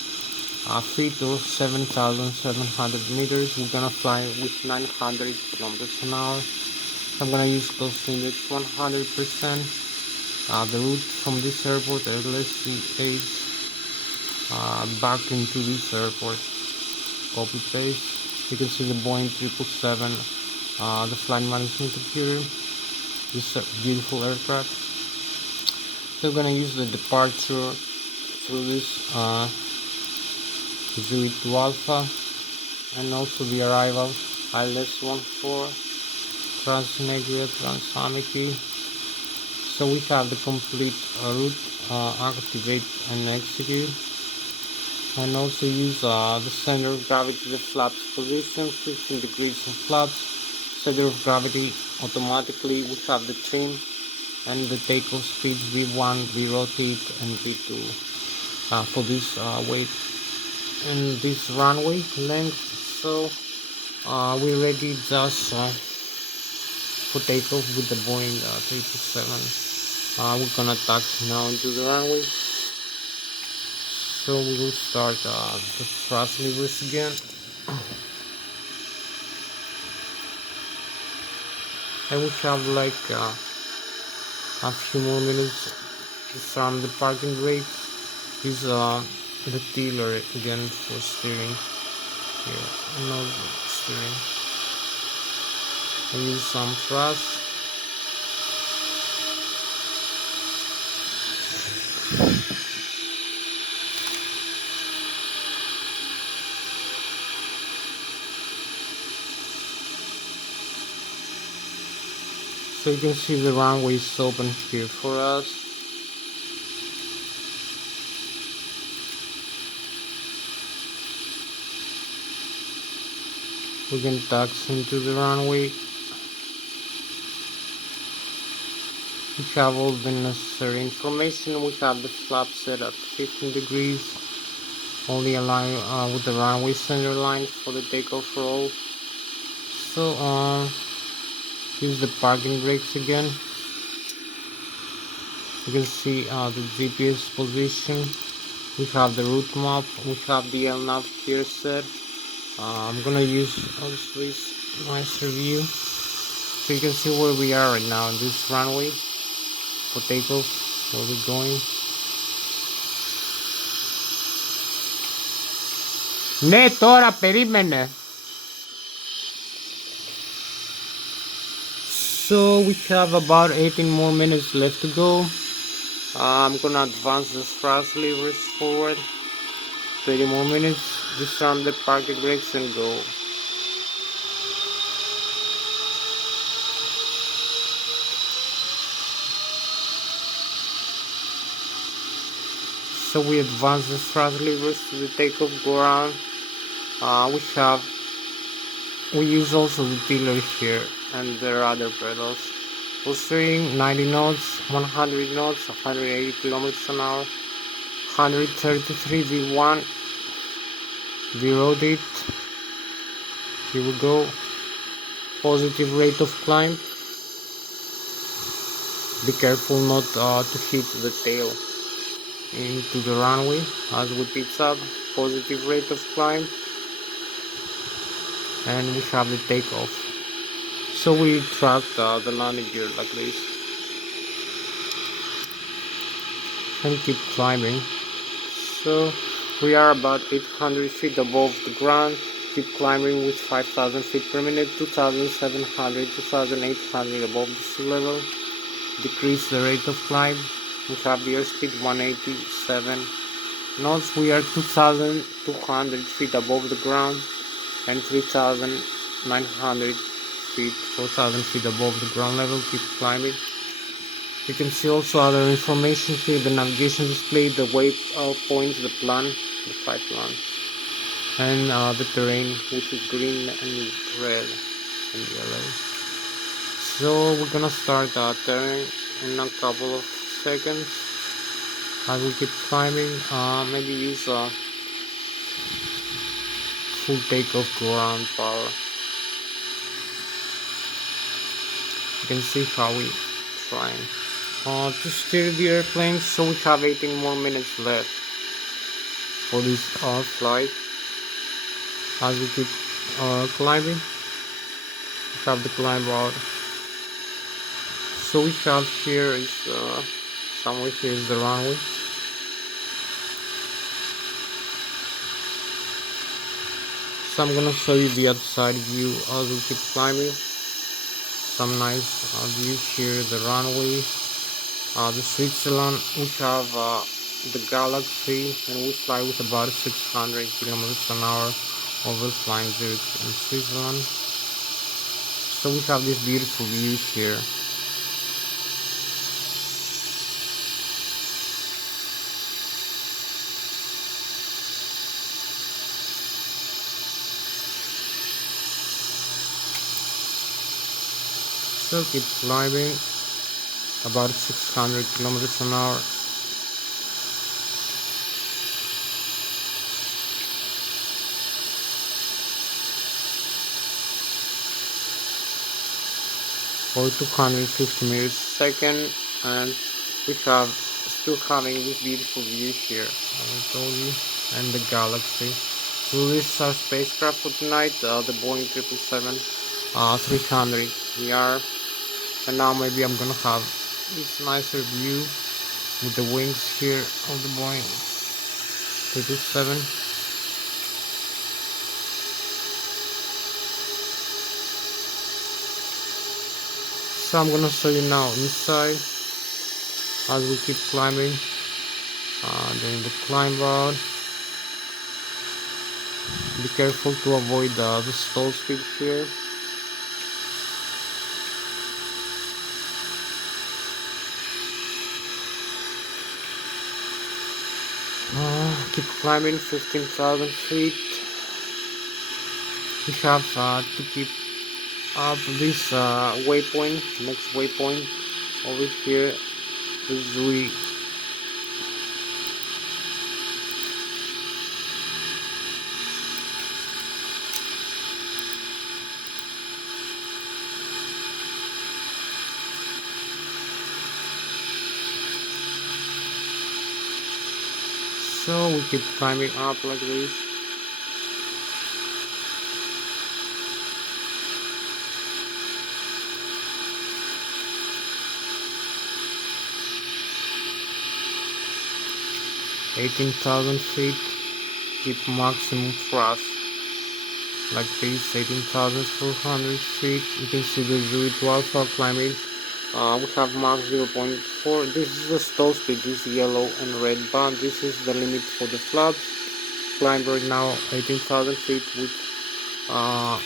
feet or 7,700 meters. We're gonna fly with 900 kilometers an hour. I'm gonna use coast index 100%. The route from this airport at Lszh back into this airport. Copy paste. You can see the Boeing 777, the flight management computer. This beautiful aircraft. So we're gonna use the departure through this 02 Alpha, and also the arrival Lszh Transnegria, Transamity. So we have the complete route, activate and execute, and also use the center of gravity, the flaps position, 15 degrees of flaps, center of gravity automatically. We have the trim and the takeoff speed V1, V rotate, and V2 for this weight and this runway length. So we're ready just for takeoff with the Boeing 777. We're gonna taxi now into the runway. So we will start the thrust levers again. And we have like a few more minutes to start the parking brakes. Use the tiller again for steering here, and also steering. And use some thrust. So you can see the runway is open here for us. We can taxi into the runway. We have all the necessary information. We have the flap set at 15 degrees. Only align with the runway center line for the takeoff roll. So use the parking brakes again. You can see the GPS position. We have the route map. We have the LNAV here set. I'm gonna use this nice review so you can see where we are right now in this runway for takeoff. Where we're going. Ναι, τώρα περίμενε. So we have about 18 more minutes left to go. I'm gonna advance the thrust levers forward. 20 more minutes. Disarm the parking brakes and go. So we advance the thrust levers to the takeoff, go around. We use also the tiller here and the rudder pedals. Full steering, 90 knots, 100 knots, 180 kilometers an hour, 133 V1, V rotate. Here we go. Positive rate of climb. Be careful not to hit the tail into the runway as we pitch up. Positive rate of climb, and we have the takeoff. So we track the landing gear like this and keep climbing. So we are about 800 feet above the ground. Keep climbing with 5,000 feet per minute, 2,700, 2,800 above the sea level. Decrease the rate of climb. We have the airspeed 187 knots. We are 2,200 feet above the ground and 3,000 900 feet, 4,000 feet above the ground level. Keep climbing. You can see also other information here, the navigation display, the waypoints, the plan, the flight plan, and the terrain, which is green and red and yellow. So we're gonna start terrain in a couple of seconds. I will keep climbing, maybe use full takeoff ground power. You can see how we trying to steer the airplane. So we have 18 more minutes left for this flight. As we keep climbing, we have the climb route. So we have here is somewhere here is the runway. So I'm gonna show you the outside view as we keep climbing. Some nice view here, the runway, the Switzerland. We have the Galaxy, and we fly with about 600 kilometers an hour over flying Zurich in Switzerland. So we have this beautiful view here. So keep climbing about 600 kilometers an hour. For 250 meters a second, and we have still having this beautiful view here, as I told you, and the Galaxy. So this is our spacecraft for tonight, the Boeing 777-300 ER. And now maybe I'm gonna have this nicer view with the wings here of the Boeing 777. So I'm gonna show you now inside as we keep climbing during the climb route. Be careful to avoid the stall speed here. Keep climbing 15,000 feet. We have to keep up this waypoint, next waypoint over here. This is we so we keep climbing up like this. $18,000 feet, keep maximum thrust like this. 18,400 feet. You can see the Zurich Alpha climbing. We have Mach 0.4. This is the stall speed, this yellow and red band. This is the limit for the flaps. Climb right now 18,000 feet with a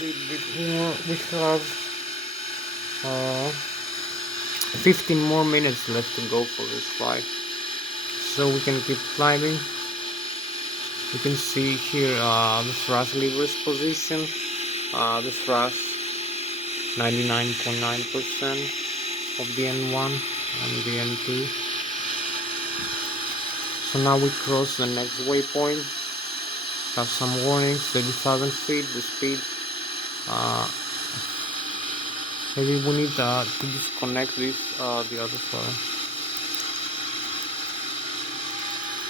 little bit more. We have 15 more minutes left to go for this flight. So we can keep climbing. You can see here the thrust levers position. The thrust 99.9% of the N1 and the N2. So now we cross the next waypoint. Have some warnings. 30,000 feet. The speed. Maybe we need to disconnect this the other side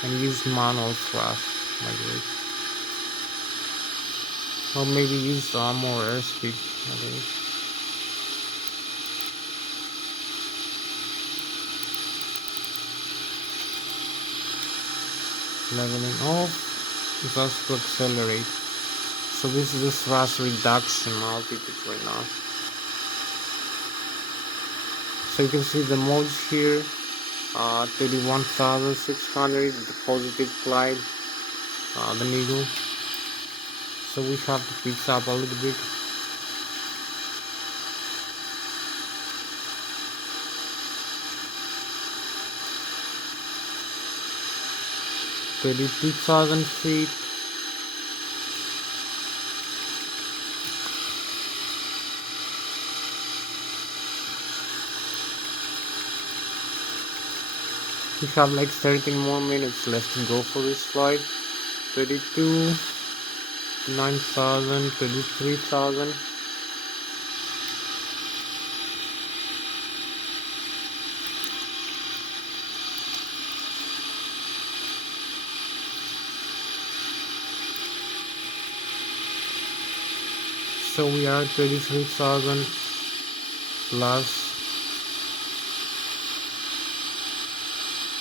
and use manual thrust like this. Or maybe use more airspeed like this. Leveling off is also to accelerate. So this is the thrust reduction altitude right now. So you can see the modes here. 31,600, the positive glide, the needle. So we have to pitch up a little bit 32,000 feet. We have like 13 more minutes left to go for this flight. 32, 9,000, 33,000. So we are 33,000 plus.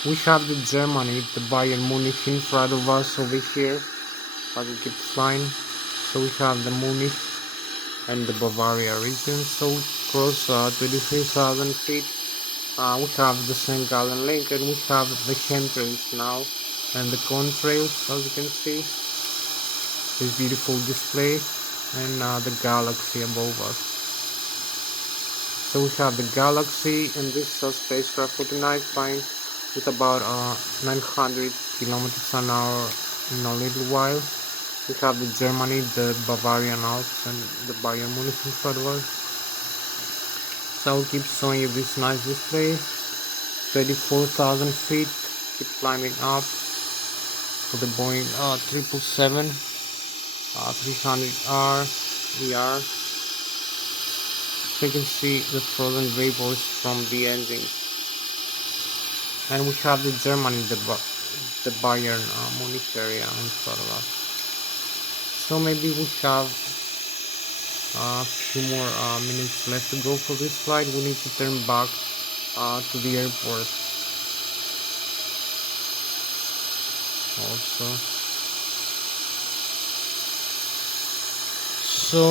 We have the Germany, the Bayern Munich in front of us over here as we keep flying. So we have the Munich and the Bavaria region. So we cross 23,000 feet. We have the St. Gallen Lake and we have the chemtrails now and the contrails, as you can see. This beautiful display and the galaxy above us. So we have the galaxy and this spacecraft for tonight flying with about 900 kilometers an hour in a little while. We have the Germany, the Bavarian Alps and the Bayern Munich in front of us. So I'll keep showing you this nice display. 34,000 feet, keep climbing up for the Boeing 777 300R ER. So you can see the frozen vapors from the engine. And we have the Germany, the Bayern Munich area in front of us. So maybe we have a few more minutes left to go for this flight. We need to turn back to the airport also. So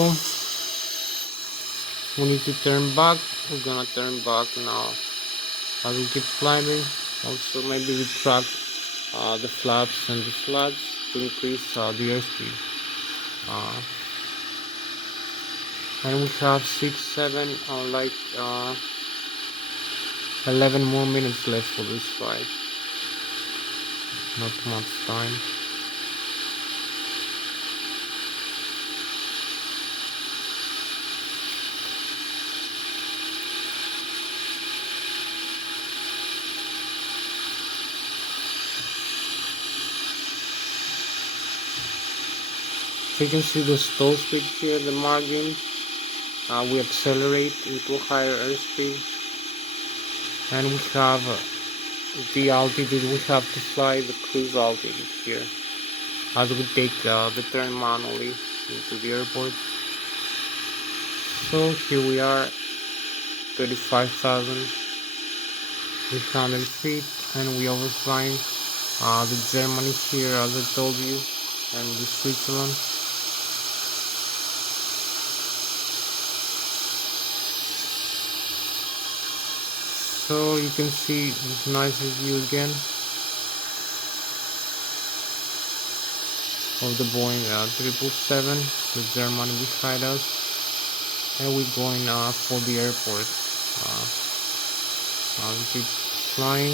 we need to turn back. We're gonna turn back now as we keep climbing. Also maybe we track the flaps and the slats to increase the airspeed. And we have 6, 7 or like 11 more minutes left for this flight. Not much time. So you can see the stall speed here, the margin. We accelerate into a higher airspeed, and we have the altitude. We have to fly the cruise altitude here as we take the turn manually into the airport. So here we are, 35,300 feet, and we are overflying the Germany here, as I told you, and the Switzerland. So you can see this nice view again of the Boeing 777, the Germany beside us, and we're going for the airport. We keep flying,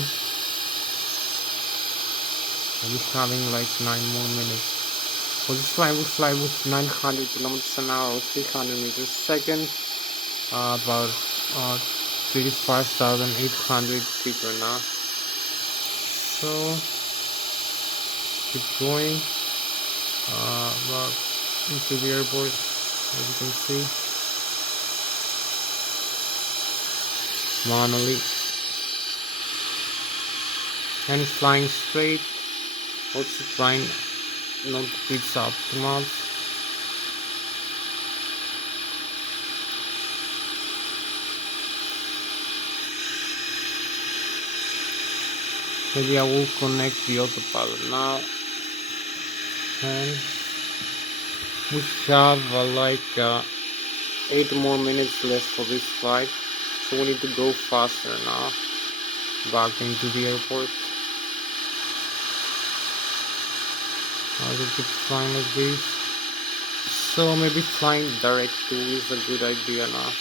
and we're having like 9 more minutes. For this flight, we fly with 900 kilometers an hour, or 300 meters a second, about 35,800 feet per hour. So keep going about into the airport, as you can see, manually, and flying straight, also trying not to pitch up too much. Maybe I will connect the autopilot now, and we have like 8 more minutes left for this flight, so we need to go faster now back into the airport. I will keep flying like this. So maybe flying direct to is a good idea now.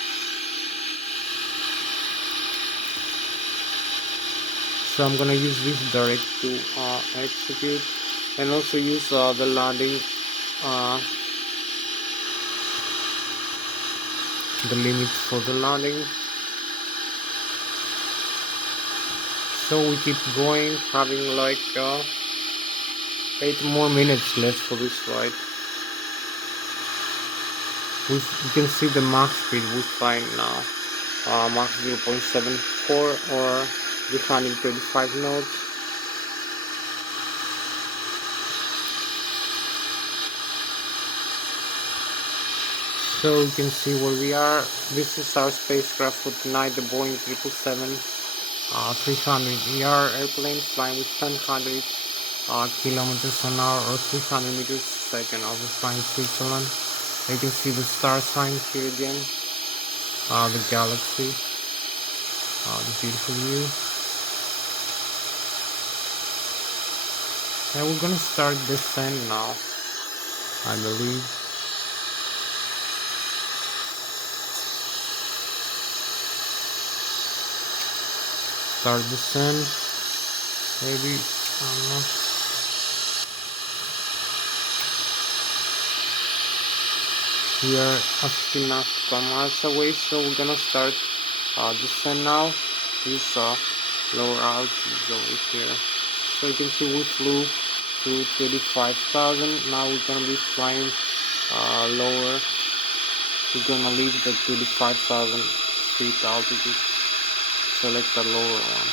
So I'm gonna use this direct to execute. and also use the landing the limits for the landing. So we keep going, having like 8 more minutes left for this flight. We can see the max speed we find now, max 0.74 or 335 knots. So you can see where we are. This is our spacecraft for tonight, the Boeing 777 300ER airplane flying with 1000 kilometers an hour or 300 meters per second over flying Switzerland. You can see the star sign here again, the galaxy, the beautiful view. And we're gonna start descent now, I believe. Start descent, maybe, I don't know. We are a few nautical miles away, so we're gonna start descent now. This lower altitude over here. So you can see we flew to 35,000. Now we're gonna be flying lower. We're gonna leave the 35,000 feet altitude. Select the lower one.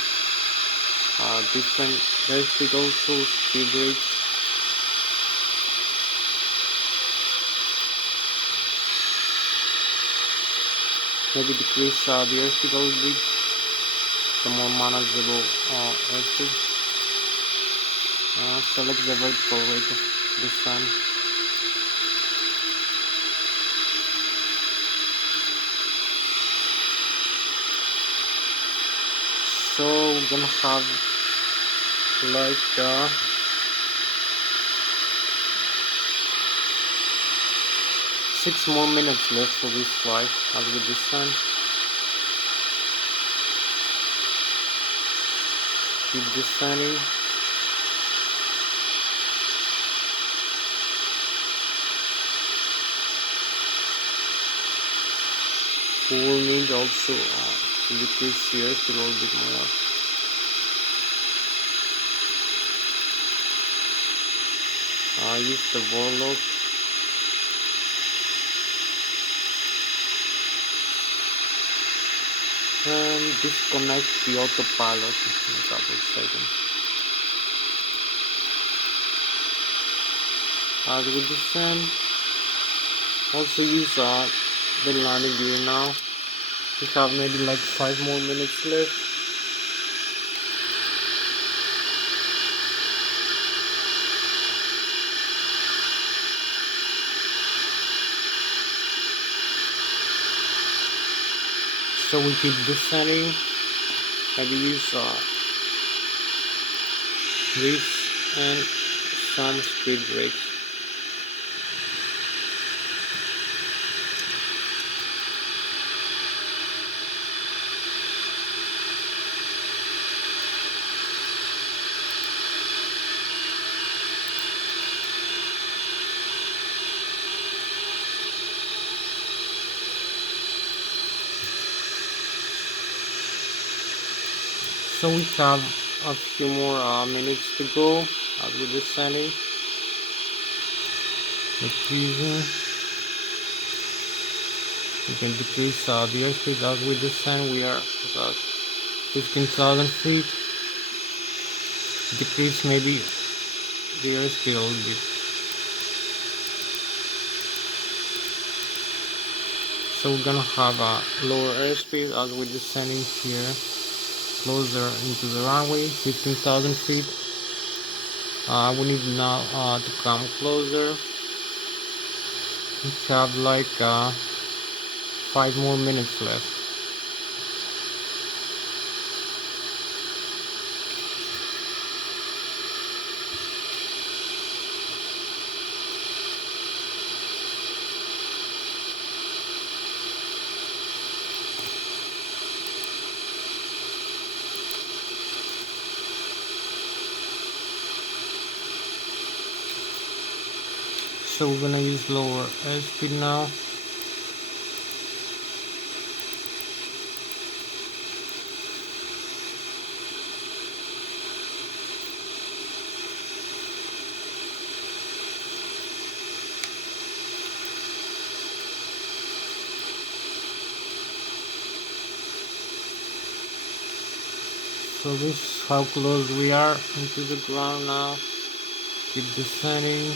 Different airspeed also, speed rates. Maybe decrease the airspeed a little bit, the more manageable airspeed. Select the vertical rate of descent. So we're gonna have like 6 more minutes left for this flight as we descend. Keep descending. We will need also to decrease the airspeed a little bit more. Use the warlock. And disconnect the autopilot in a couple of seconds. As we descend, also use the landing gear now. We have maybe like 5 more minutes left. So we keep descending. Maybe use this and some speed brakes. So we have a few more minutes to go as we're descending. The cruiser. We can decrease the airspeed as we descend. We are at 15,000 feet. Decrease maybe the airspeed a little bit. So we're gonna have a lower airspeed as we're descending here, closer into the runway, 15,000 feet. We need now to come closer. We have like 5 more minutes left. So we're gonna use lower airspeed now. So this is how close we are into the ground now. Keep descending.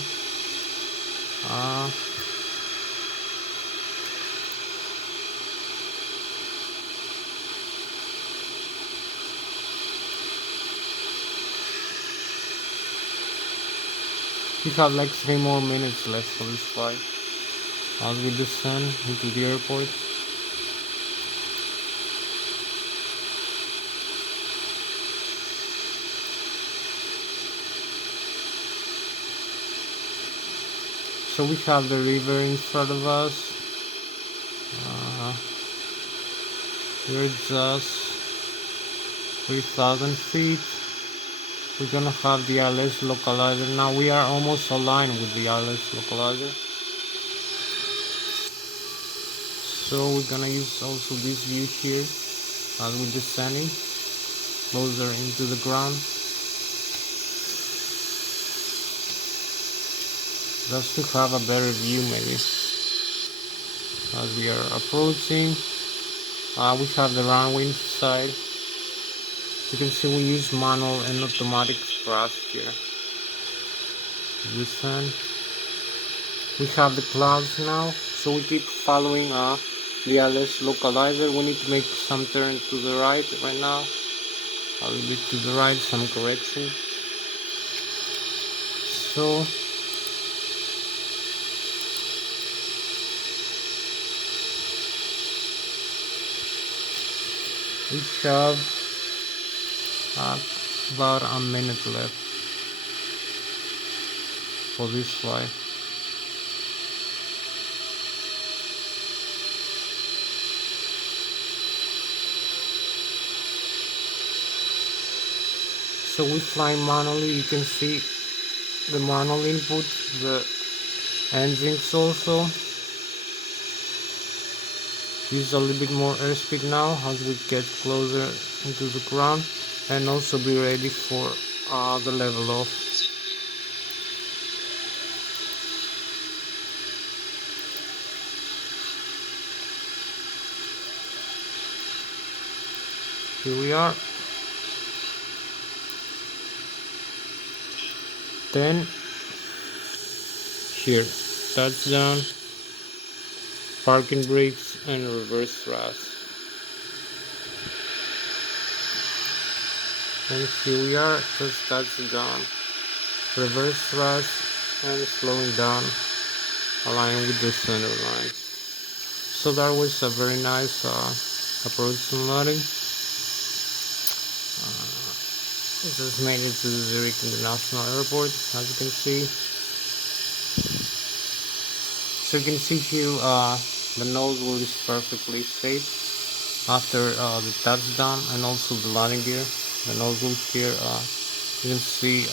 We have like 3 more minutes left for this flight as we descend into the airport. So we have the river in front of us. We're just 3,000 feet. We're gonna have the Lszh localizer. Now we are almost aligned with the Lszh localizer. So we're gonna use also this view here as we're descending closer into the ground. Just to have a better view maybe. As we are approaching, we have the runway inside. You can see we use manual and automatic thrust here. Descend. We have the clouds now, so we keep following the Lszh localizer. We need to make some turn to the right now. A little bit to the right, some correction. So we have about a minute left for this flight. So we fly manually. You can see the manual input, the engines also. Use a little bit more airspeed now as we get closer into the ground, and also be ready for the level off. Here we are. 10. Here, touchdown, parking brakes, and reverse thrust. And here we are, just touchdown, reverse thrust, and slowing down, aligning with the center line. So that was a very nice approach and landing. Just made it to the Zurich International Airport, as you can see. So you can see here the nozzle is perfectly safe after the touchdown, and also the landing gear. The nozzle here, you can see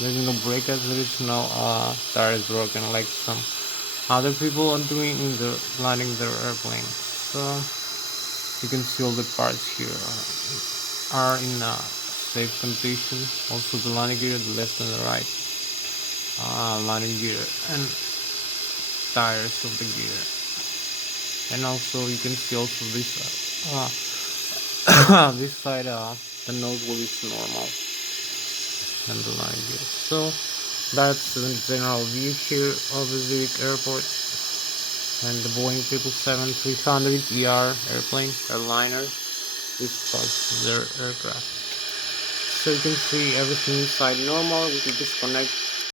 there's no breakage, there is no tire is broken like some other people are doing in the landing their airplane. So you can see all the parts here are in safe condition. Also the landing gear, the left and the right landing gear, and tires of the gear. And also you can see also this this side the nozzle is normal and the landing gear. So that's the general view here of the Zurich airport and the Boeing 777-300 airplane airliner. This was their aircraft. So you can see everything inside normal. We can disconnect